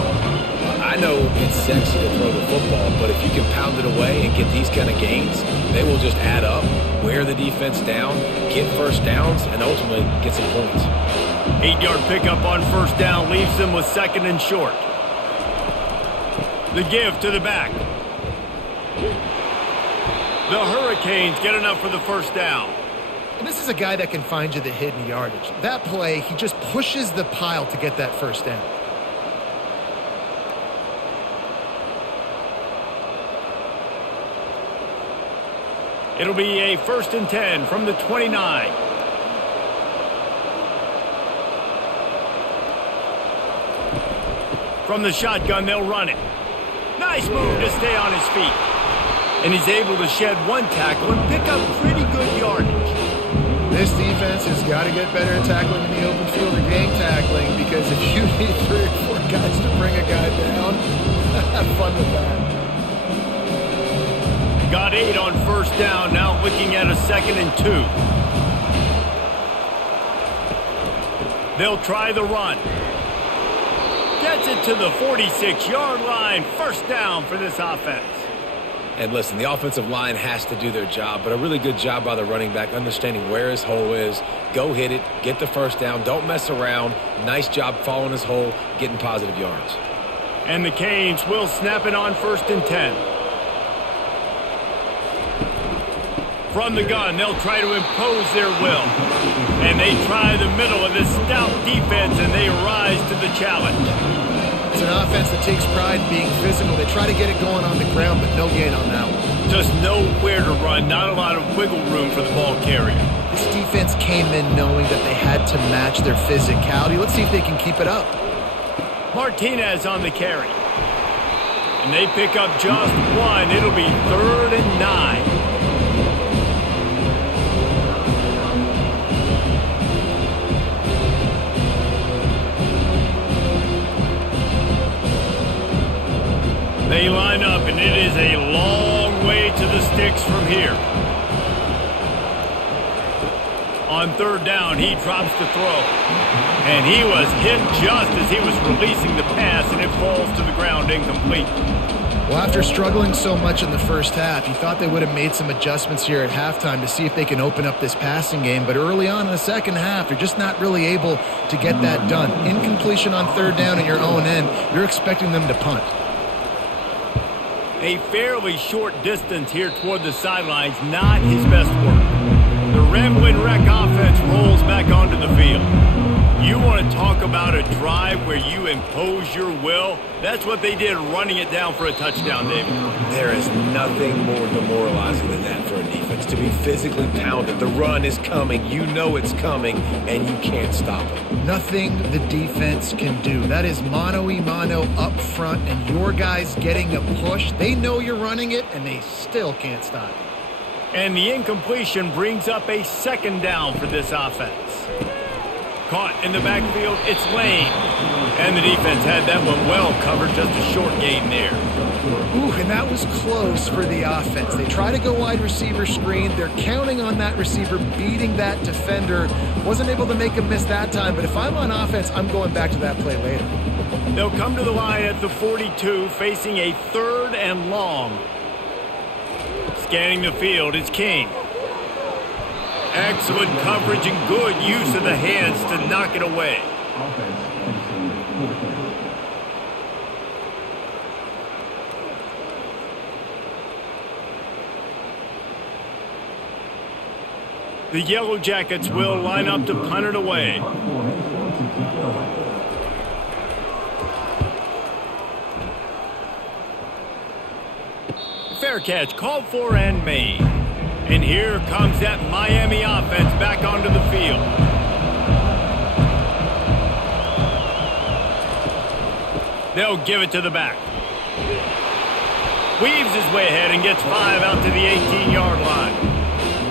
I know it's sexy to throw the football, but if you can pound it away and get these kind of gains, they will just add up, wear the defense down, get first downs, and ultimately get some points. 8-yard pickup on 1st down leaves them with 2nd and short. The give to the back. The Hurricanes get enough for the 1st down. And this is a guy that can find you the hidden yardage. That play, he just pushes the pile to get that 1st down. It'll be a 1st and 10 from the 29. From the shotgun, they'll run it. Nice move to stay on his feet. And he's able to shed 1 tackle and pick up pretty good yardage. This defense has got to get better at tackling in the open field or gang tackling, because if you need 3 or 4 guys to bring a guy down, have fun with that. Got 8 on 1st down, now looking at a 2nd and 2. They'll try the run. Gets it to the 46-yard line. 1st down for this offense. And listen, the offensive line has to do their job, but a really good job by the running back understanding where his hole is. Go hit it, get the 1st down, don't mess around. Nice job following his hole, getting positive yards. And the Canes will snap it on 1st and 10. From the gun, they'll try to impose their will. And they try the middle of this stout defense, and they rise to the challenge. It's an offense that takes pride in being physical. They try to get it going on the ground, but no gain on that one. Just nowhere to run, not a lot of wiggle room for the ball carrier. This defense came in knowing that they had to match their physicality. Let's see if they can keep it up. Martinez on the carry. And they pick up just 1. It'll be 3rd and 9. They line up, and it is a long way to the sticks from here. On 3rd down, he drops to throw. And he was hit just as he was releasing the pass, and it falls to the ground incomplete. Well, after struggling so much in the 1st half, you thought they would have made some adjustments here at halftime to see if they can open up this passing game. But early on in the 2nd half, they're just not really able to get that done. Incompletion on 3rd down at your own end, you're expecting them to punt. A fairly short distance here toward the sidelines, not his best work. The Ramblin' Wreck offense rolls back onto the field. You want to talk about a drive where you impose your will? That's what they did, running it down for a touchdown, David. There is nothing more demoralizing than that for a defense, to be physically pounded. The run is coming, you know it's coming, and you can't stop it. Nothing the defense can do. That is mano-a-mano up front, and your guys getting a push. They know you're running it, and they still can't stop it. And the incompletion brings up a second down for this offense. Caught in the backfield, it's Lane. And the defense had that one well covered, just a short gain there. Ooh, and that was close for the offense. They try to go wide receiver screen. They're counting on that receiver beating that defender. Wasn't able to make him miss that time, but if I'm on offense, I'm going back to that play later. They'll come to the line at the 42, facing a 3rd and long. Scanning the field, it's King. Excellent coverage and good use of the hands to knock it away. The Yellow Jackets will line up to punt it away. Fair catch called for and made. And here comes that Miami offense back onto the field. They'll give it to the back. Weaves his way ahead and gets 5 out to the 18-yard line.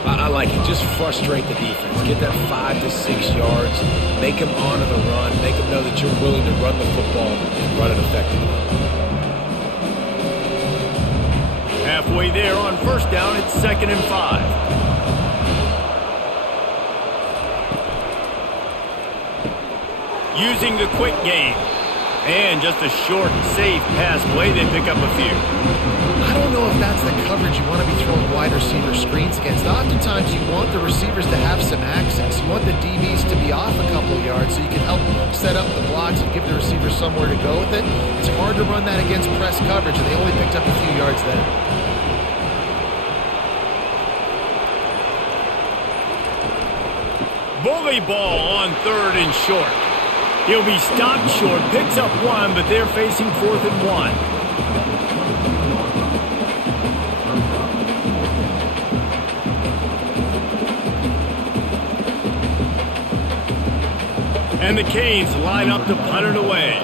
I like it. Just frustrate the defense. Get that 5 to 6 yards. Make them honor the run. Make them know that you're willing to run the football and run it effectively. Halfway there on 1st down, it's 2nd and 5. Using the quick game. And just a short, safe pass play, they pick up a few. I don't know if that's the coverage you want to be throwing wide receiver screens against. Oftentimes you want the receivers to have some access. You want the DBs to be off a couple of yards so you can help set up the blocks and give the receivers somewhere to go with it. It's hard to run that against press coverage, and they only picked up a few yards there. Bully ball on 3rd and short. He'll be stopped short, picks up 1, but they're facing 4th and 1. And the Canes line up to punt it away.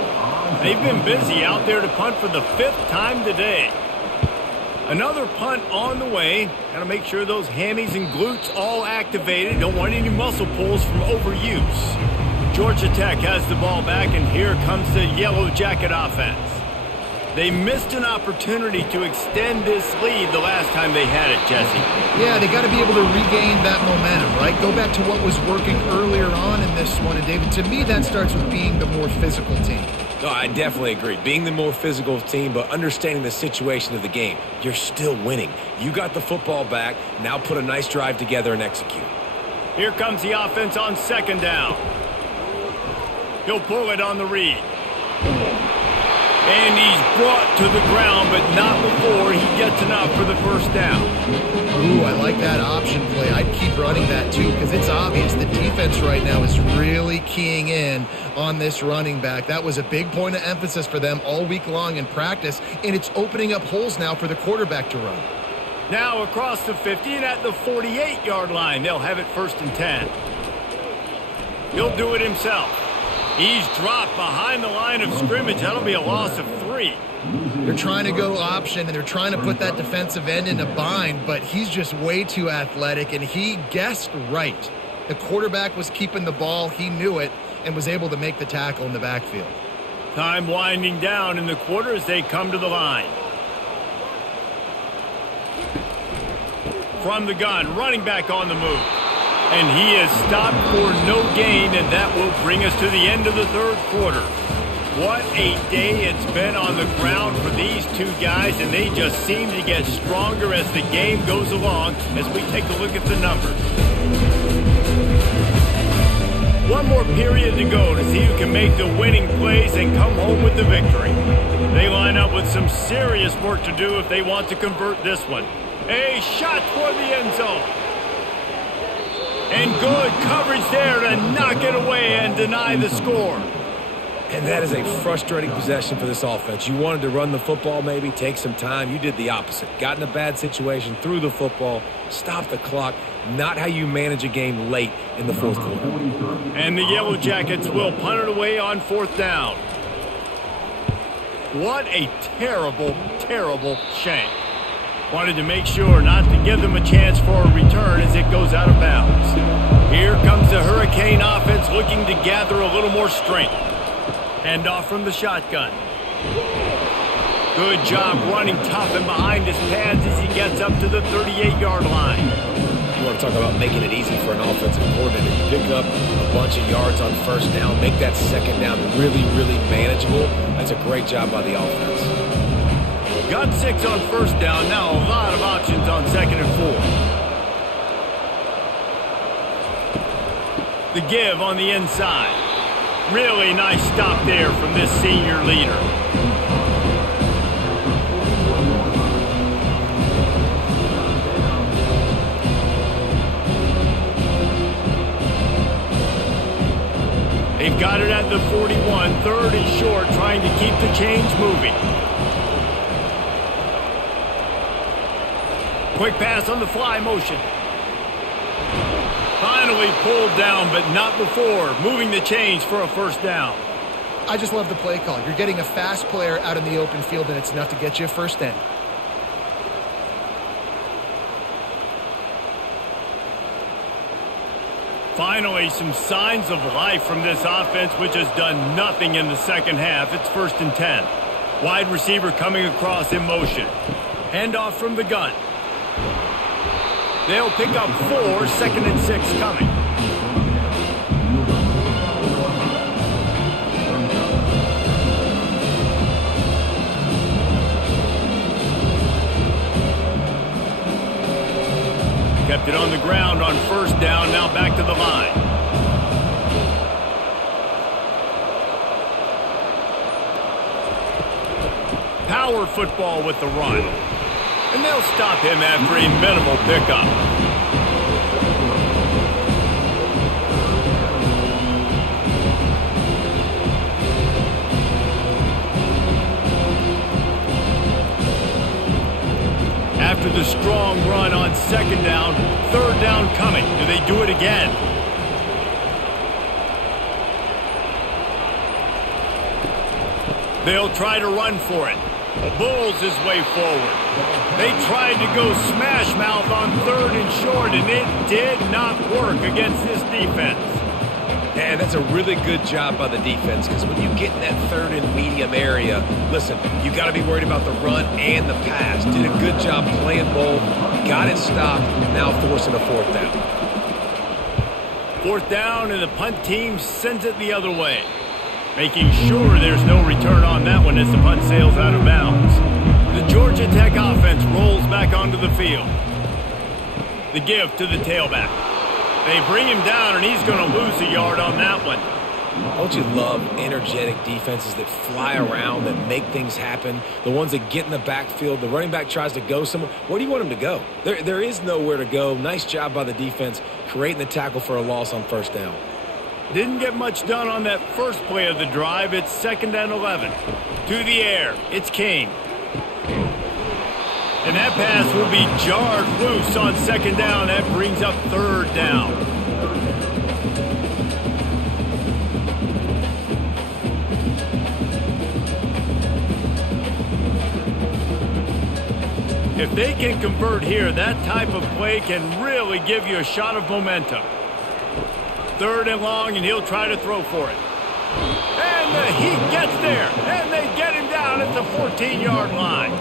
They've been busy out there to punt for the 5th time today. Another punt on the way. Got to make sure those hammies and glutes all activated. Don't want any muscle pulls from overuse. Georgia Tech has the ball back, and here comes the Yellow Jacket offense. They missed an opportunity to extend this lead the last time they had it, Jesse. Yeah, they got to be able to regain that momentum, right? Go back to what was working earlier on in this one. And, David, to me, that starts with being the more physical team. No, I definitely agree. Being the more physical team, but understanding the situation of the game. You're still winning. You got the football back. Now put a nice drive together and execute. Here comes the offense on 2nd down. He'll pull it on the read. And he's brought to the ground, but not before he gets enough for the 1st down. Ooh, I like that option play. I'd keep running that too, because it's obvious the defense right now is really keying in on this running back. That was a big point of emphasis for them all week long in practice, and it's opening up holes now for the quarterback to run. Now across the 50 and at the 48-yard line, they'll have it 1st and 10. He'll do it himself. He's dropped behind the line of scrimmage. That'll be a loss of 3. They're trying to go option, and they're trying to put that defensive end in a bind, but he's just way too athletic, and he guessed right. The quarterback was keeping the ball. He knew it and was able to make the tackle in the backfield. Time winding down in the quarter as they come to the line. From the gun, running back on the move. And he is stopped for no gain, and that will bring us to the end of the 3rd quarter. What a day it's been on the ground for these two guys, and they just seem to get stronger as the game goes along as we take a look at the numbers. One more period to go to see who can make the winning plays and come home with the victory. They line up with some serious work to do if they want to convert this one. A shot for the end zone. And good coverage there to knock it away and deny the score. And that is a frustrating possession for this offense. You wanted to run the football, maybe take some time. You did the opposite. Got in a bad situation, threw the football, stopped the clock. Not how you manage a game late in the fourth quarter. And the Yellow Jackets will punt it away on fourth down. What a terrible, terrible shank. Wanted to make sure not to give them a chance for a return as it goes out of bounds. Here comes the Hurricane offense looking to gather a little more strength. Handoff from the shotgun. Good job running tough and behind his pads as he gets up to the 38-yard line. You want to talk about making it easy for an offensive coordinator. You pick up a bunch of yards on first down, make that second down really, really manageable. That's a great job by the offense. Got 6 on first down. Now a lot of options on second and 4. The give on the inside. Really nice stop there from this senior leader. They've got it at the 41, 3rd and short, trying to keep the chains moving. Quick pass on the fly motion. Finally pulled down, but not before. Moving the chains for a first down. I just love the play call. You're getting a fast player out in the open field, and it's enough to get you a first down. Finally, some signs of life from this offense, which has done nothing in the second half. It's 1st and 10. Wide receiver coming across in motion. Handoff from the gun. They'll pick up 4, 2nd and 6 coming. Kept it on the ground on first down, now back to the line. Power football with the run. And they'll stop him after a minimal pickup. After the strong run on second down, 3rd down coming. Do they do it again? They'll try to run for it. Bulls his way forward. They tried to go smash mouth on 3rd and short, and it did not work against this defense. Yeah, that's a really good job by the defense, because when you get in that 3rd and medium area, listen, you got to be worried about the run and the pass. Did a good job playing both, got it stopped, now forcing a 4th down. 4th down, and the punt team sends it the other way. Making sure there's no return on that one as the punt sails out of bounds. The Georgia Tech offense rolls back onto the field. The give to the tailback. They bring him down, and he's going to lose a yard on that one. Don't you love energetic defenses that fly around, that make things happen? The ones that get in the backfield, the running back tries to go somewhere. Where do you want him to go? There is nowhere to go. Nice job by the defense creating the tackle for a loss on first down. Didn't get much done on that first play of the drive. It's 2nd and 11. To the air. It's Kane. And that pass will be jarred loose on 2nd down. That brings up 3rd down. If they can convert here, that type of play can really give you a shot of momentum. 3rd and long, and he'll try to throw for it. And the heat gets there, and they get him down at the 14-yard line.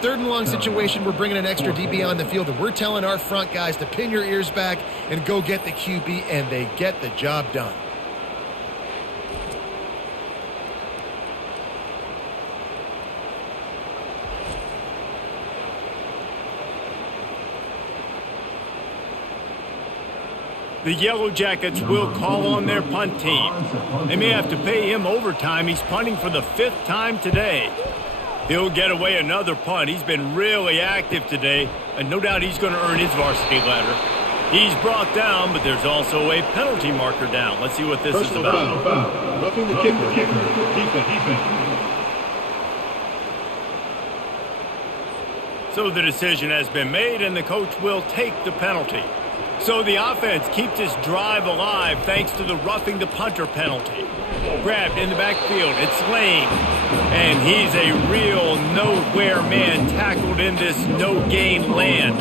3rd and long situation, we're bringing an extra DB on the field, and we're telling our front guys to pin your ears back and go get the QB, and they get the job done. The Yellow Jackets will call on their punt team. They may have to pay him overtime. He's punting for the 5th time today. He'll get away another punt. He's been really active today, and no doubt he's going to earn his varsity letter. He's brought down, but there's also a penalty marker down. Let's see what this is about. Foul. Roughing the kicker. Defense. So the decision has been made, and the coach will take the penalty. So the offense keeps this drive alive thanks to the roughing the punter penalty. Grabbed in the backfield, it's Lane. And he's a real nowhere man tackled in this no-gain land.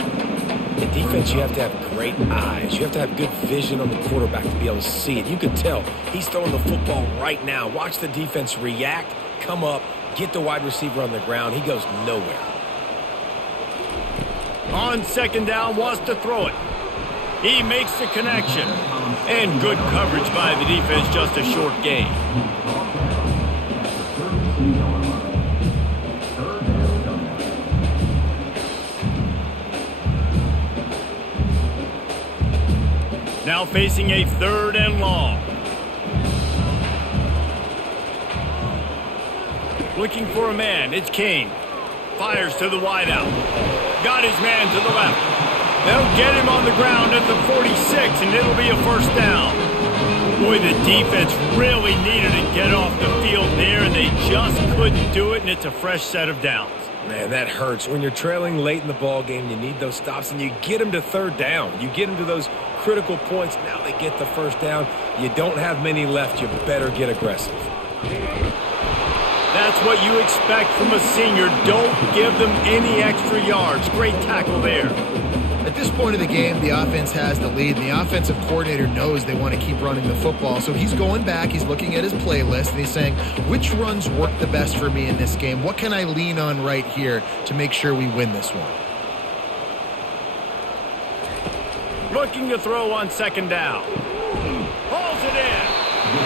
In defense, you have to have great eyes. You have to have good vision on the quarterback to be able to see it. You can tell he's throwing the football right now. Watch the defense react, come up, get the wide receiver on the ground. He goes nowhere. On second down, wants to throw it. He makes the connection. And good coverage by the defense, just a short gain. Now facing a 3rd and long. Looking for a man, it's King. Fires to the wideout. Got his man to the left. They'll get him on the ground at the 46, and it'll be a 1st down. Boy, the defense really needed to get off the field there, and they just couldn't do it, and it's a fresh set of downs. Man, that hurts. When you're trailing late in the ball game, you need those stops, and you get them to 3rd down. You get them to those critical points. Now they get the 1st down. You don't have many left. You better get aggressive. That's what you expect from a senior. Don't give them any extra yards. Great tackle there. At this point of the game, the offense has the lead, and the offensive coordinator knows they want to keep running the football. So he's going back, he's looking at his playlist, and he's saying, which runs work the best for me in this game? What can I lean on right here to make sure we win this one? Looking to throw on 2nd down. Pulls it in.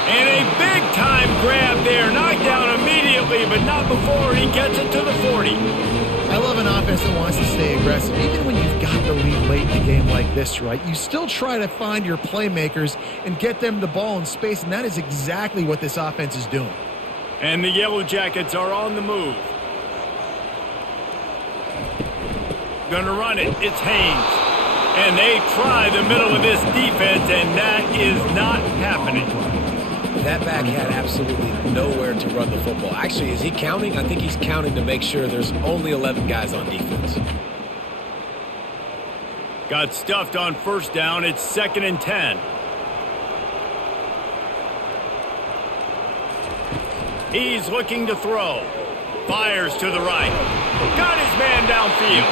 And a big-time grab there. Knocked down immediately, but not before he gets it to the 40. I love an offense that wants to stay aggressive. Even when you've got the lead late in the game like this, right, you still try to find your playmakers and get them the ball in space, and that is exactly what this offense is doing. And the Yellow Jackets are on the move. Gonna run it. It's Haynes. And they try the middle of this defense, and that is not happening. That back had absolutely nowhere to run the football. Actually, is he counting? I think he's counting to make sure there's only 11 guys on defense. Got stuffed on 1st down. It's 2nd and 10. He's looking to throw. Fires to the right. Got his man downfield.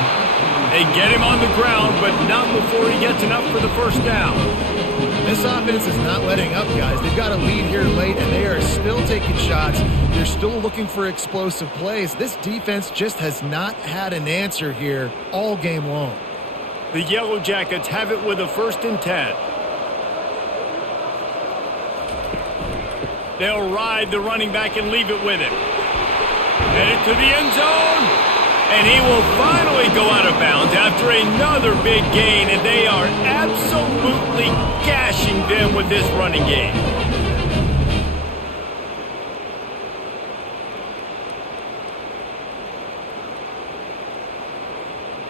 They get him on the ground, but not before he gets enough for the 1st down. This offense is not letting up, guys. They've got a lead here late, and they are still taking shots. They're still looking for explosive plays. This defense just has not had an answer here all game long. The Yellow Jackets have it with a 1st and 10. They'll ride the running back and leave it with him. Headed to the end zone. And he will finally go out of bounds after another big gain, and they are absolutely gashing them with this running game.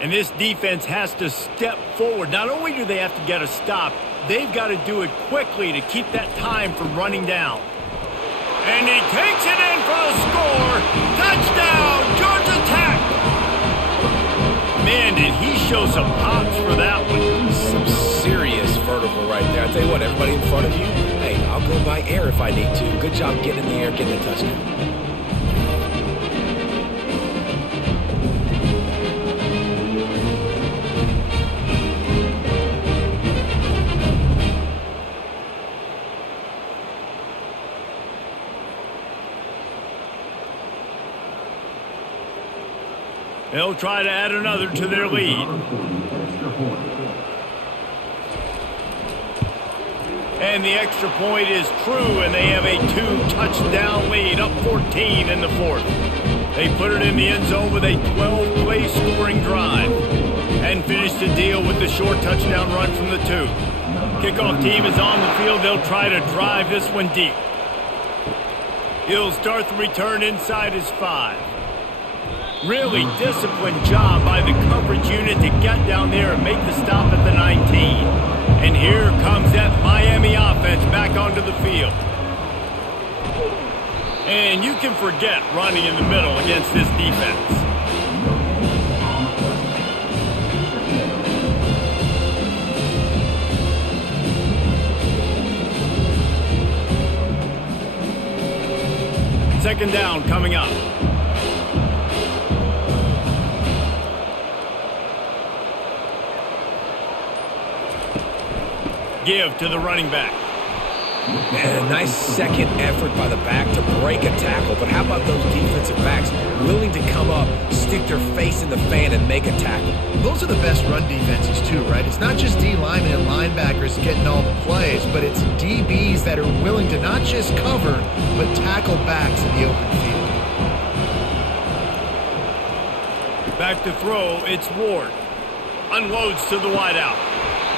And this defense has to step forward. Not only do they have to get a stop, they've got to do it quickly to keep that time from running down. And he takes it in for the score. Touchdown, Georgia Tech. Man, did he show some hops for that one. Some serious vertical right there. I tell you what, everybody in front of you, hey, I'll go by air if I need to. Good job getting in the air, getting the touchdown. They'll try to add another to their lead. And the extra point is true, and they have a 2-touchdown lead, up 14 in the 4th. They put it in the end zone with a 12-play scoring drive and finish the deal with the short touchdown run from the 2. Kickoff team is on the field. They'll try to drive this one deep. He'll start the return inside his 5. Really disciplined job by the coverage unit to get down there and make the stop at the 19. And here comes that Miami offense back onto the field. And you can forget running in the middle against this defense. Second down coming up. Give to the running back. And a nice second effort by the back to break a tackle. But how about those defensive backs willing to come up, stick their face in the fan, and make a tackle? Those are the best run defenses too, right? It's not just D linemen and linebackers getting all the plays, but it's DBs that are willing to not just cover, but tackle backs in the open field. Back to throw, it's Ward. Unloads to the wideout.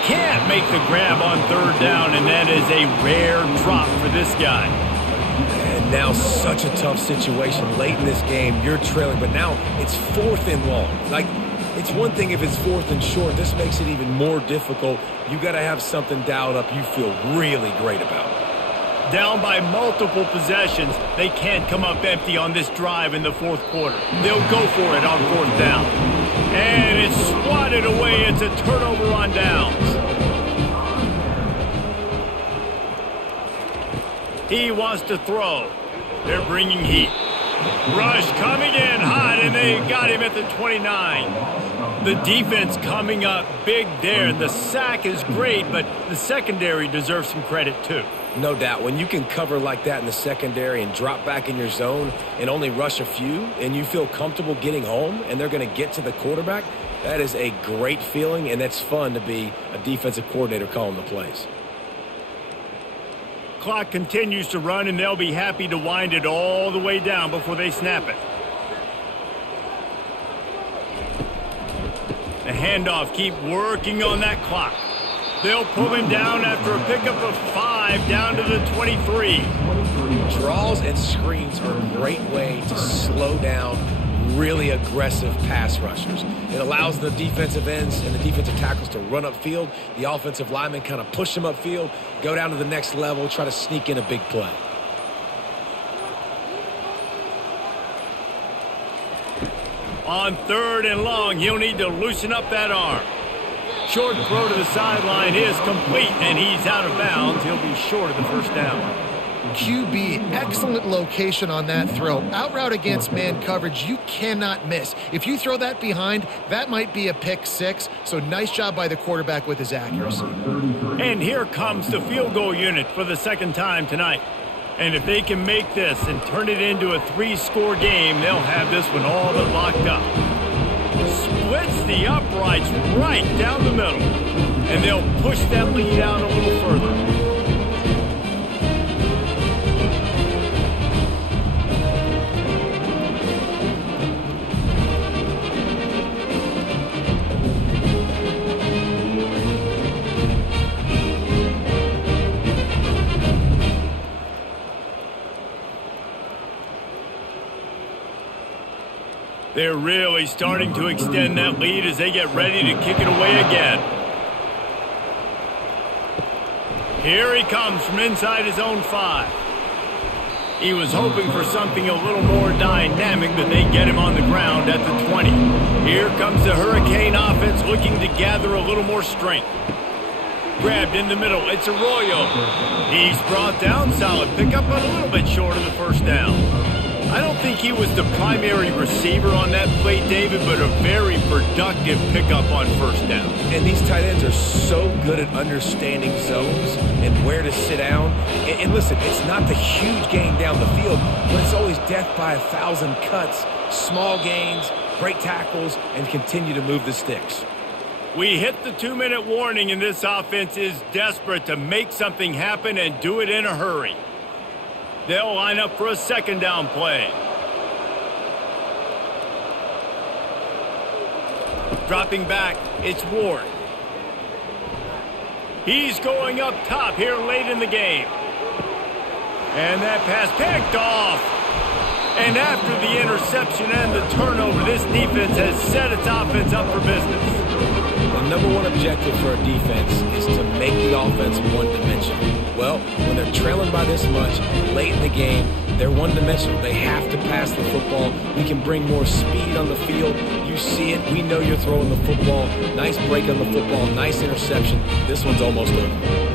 Can't make the grab on third down, and that is a rare drop for this guy. And now such a tough situation late in this game. You're trailing, but now it's 4th and long. Like, it's one thing if it's 4th and short. This makes it even more difficult. You got to have something dialed up you feel really great about. Down by multiple possessions, they can't come up empty on this drive in the fourth quarter. They'll go for it on 4th down. And it's swatted away. It's a turnover on downs. He wants to throw. They're bringing heat. Rush coming in hot, and they got him at the 29. The defense coming up big there. The sack is great, but the secondary deserves some credit too. No doubt. When you can cover like that in the secondary and drop back in your zone and only rush a few, and you feel comfortable getting home and they're going to get to the quarterback, that is a great feeling, and that's fun to be a defensive coordinator calling the plays. Clock continues to run, and they'll be happy to wind it all the way down before they snap it. The handoff, keep working on that clock. They'll pull him down after a pickup of 5 down to the 23. Draws and screens are a great way to slow down really aggressive pass rushers. It allows the defensive ends and the defensive tackles to run upfield. The offensive linemen kind of push them upfield, go down to the next level, try to sneak in a big play. On 3rd and long, he'll need to loosen up that arm. Short throw to the sideline is complete, and he's out of bounds. He'll be short of the first down. QB, excellent location on that throw. Out route against man coverage, you cannot miss. If you throw that behind, that might be a pick 6. So nice job by the quarterback with his accuracy. And here comes the field goal unit for the second time tonight. And if they can make this and turn it into a 3-score game, they'll have this one all but locked up. Splits the uprights right down the middle. And they'll push that lead out a little further. They're really starting to extend that lead as they get ready to kick it away again. Here he comes from inside his own 5. He was hoping for something a little more dynamic, but they get him on the ground at the 20. Here comes the Hurricane offense looking to gather a little more strength. Grabbed in the middle, it's Arroyo. He's brought down, solid pickup, but a little bit short of the first down. I don't think he was the primary receiver on that play, David, but a very productive pickup on first down. And these tight ends are so good at understanding zones and where to sit down. And listen, it's not the huge gain down the field, but it's always death by 1,000 cuts, small gains, break tackles, and continue to move the sticks. We hit the 2-minute warning, and this offense is desperate to make something happen and do it in a hurry. They'll line up for a second down play. Dropping back, it's Ward. He's going up top here late in the game. And that pass picked off. And after the interception and the turnover, this defense has set its offense up for business. The number one objective for a defense is to make the offense one-dimensional. Well, when they're trailing by this much late in the game, they're one-dimensional. They have to pass the football. We can bring more speed on the field. You see it. We know you're throwing the football. Nice break on the football. Nice interception. This one's almost over.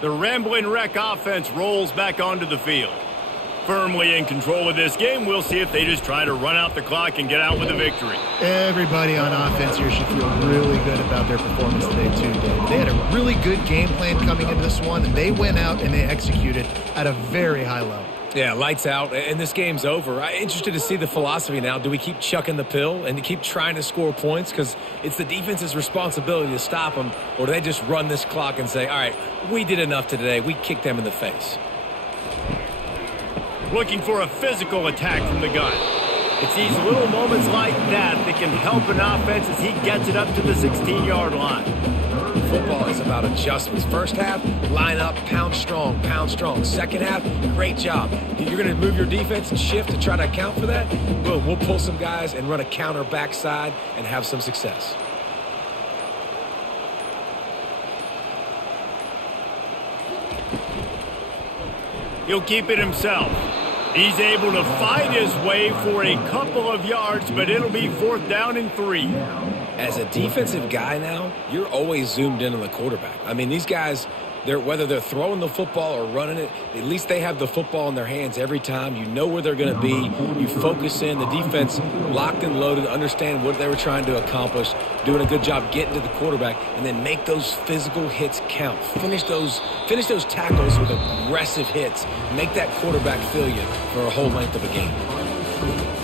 The Ramblin' Wreck offense rolls back onto the field. Firmly in control of this game, we'll see if they just try to run out the clock and get out with a victory. Everybody on offense here should feel really good about their performance today, too, Dave. They had a really good game plan coming into this one, and they went out and they executed at a very high level. Yeah, lights out, and this game's over. I'm interested to see the philosophy now. Do we keep chucking the pill and keep trying to score points? Because it's the defense's responsibility to stop them, or do they just run this clock and say, all right, we did enough today. We kicked them in the face. Looking for a physical attack from the gun. It's these little moments like that that can help an offense as he gets it up to the 16-yard line. Football is about adjustments. First half, line up, pound strong, pound strong. Second half, great job. You're going to move your defense and shift to try to account for that? Boom, we'll pull some guys and run a counter backside and have some success. He'll keep it himself. He's able to find his way for a couple of yards, but it'll be 4th down and 3. As a defensive guy now, you're always zoomed in on the quarterback. I mean, these guys, whether they're throwing the football or running it, at least they have the football in their hands every time. You know where they're going to be. You focus in. The defense locked and loaded, understand what they were trying to accomplish, doing a good job getting to the quarterback, and then make those physical hits count. Finish those tackles with aggressive hits. Make that quarterback feel you for a whole length of a game.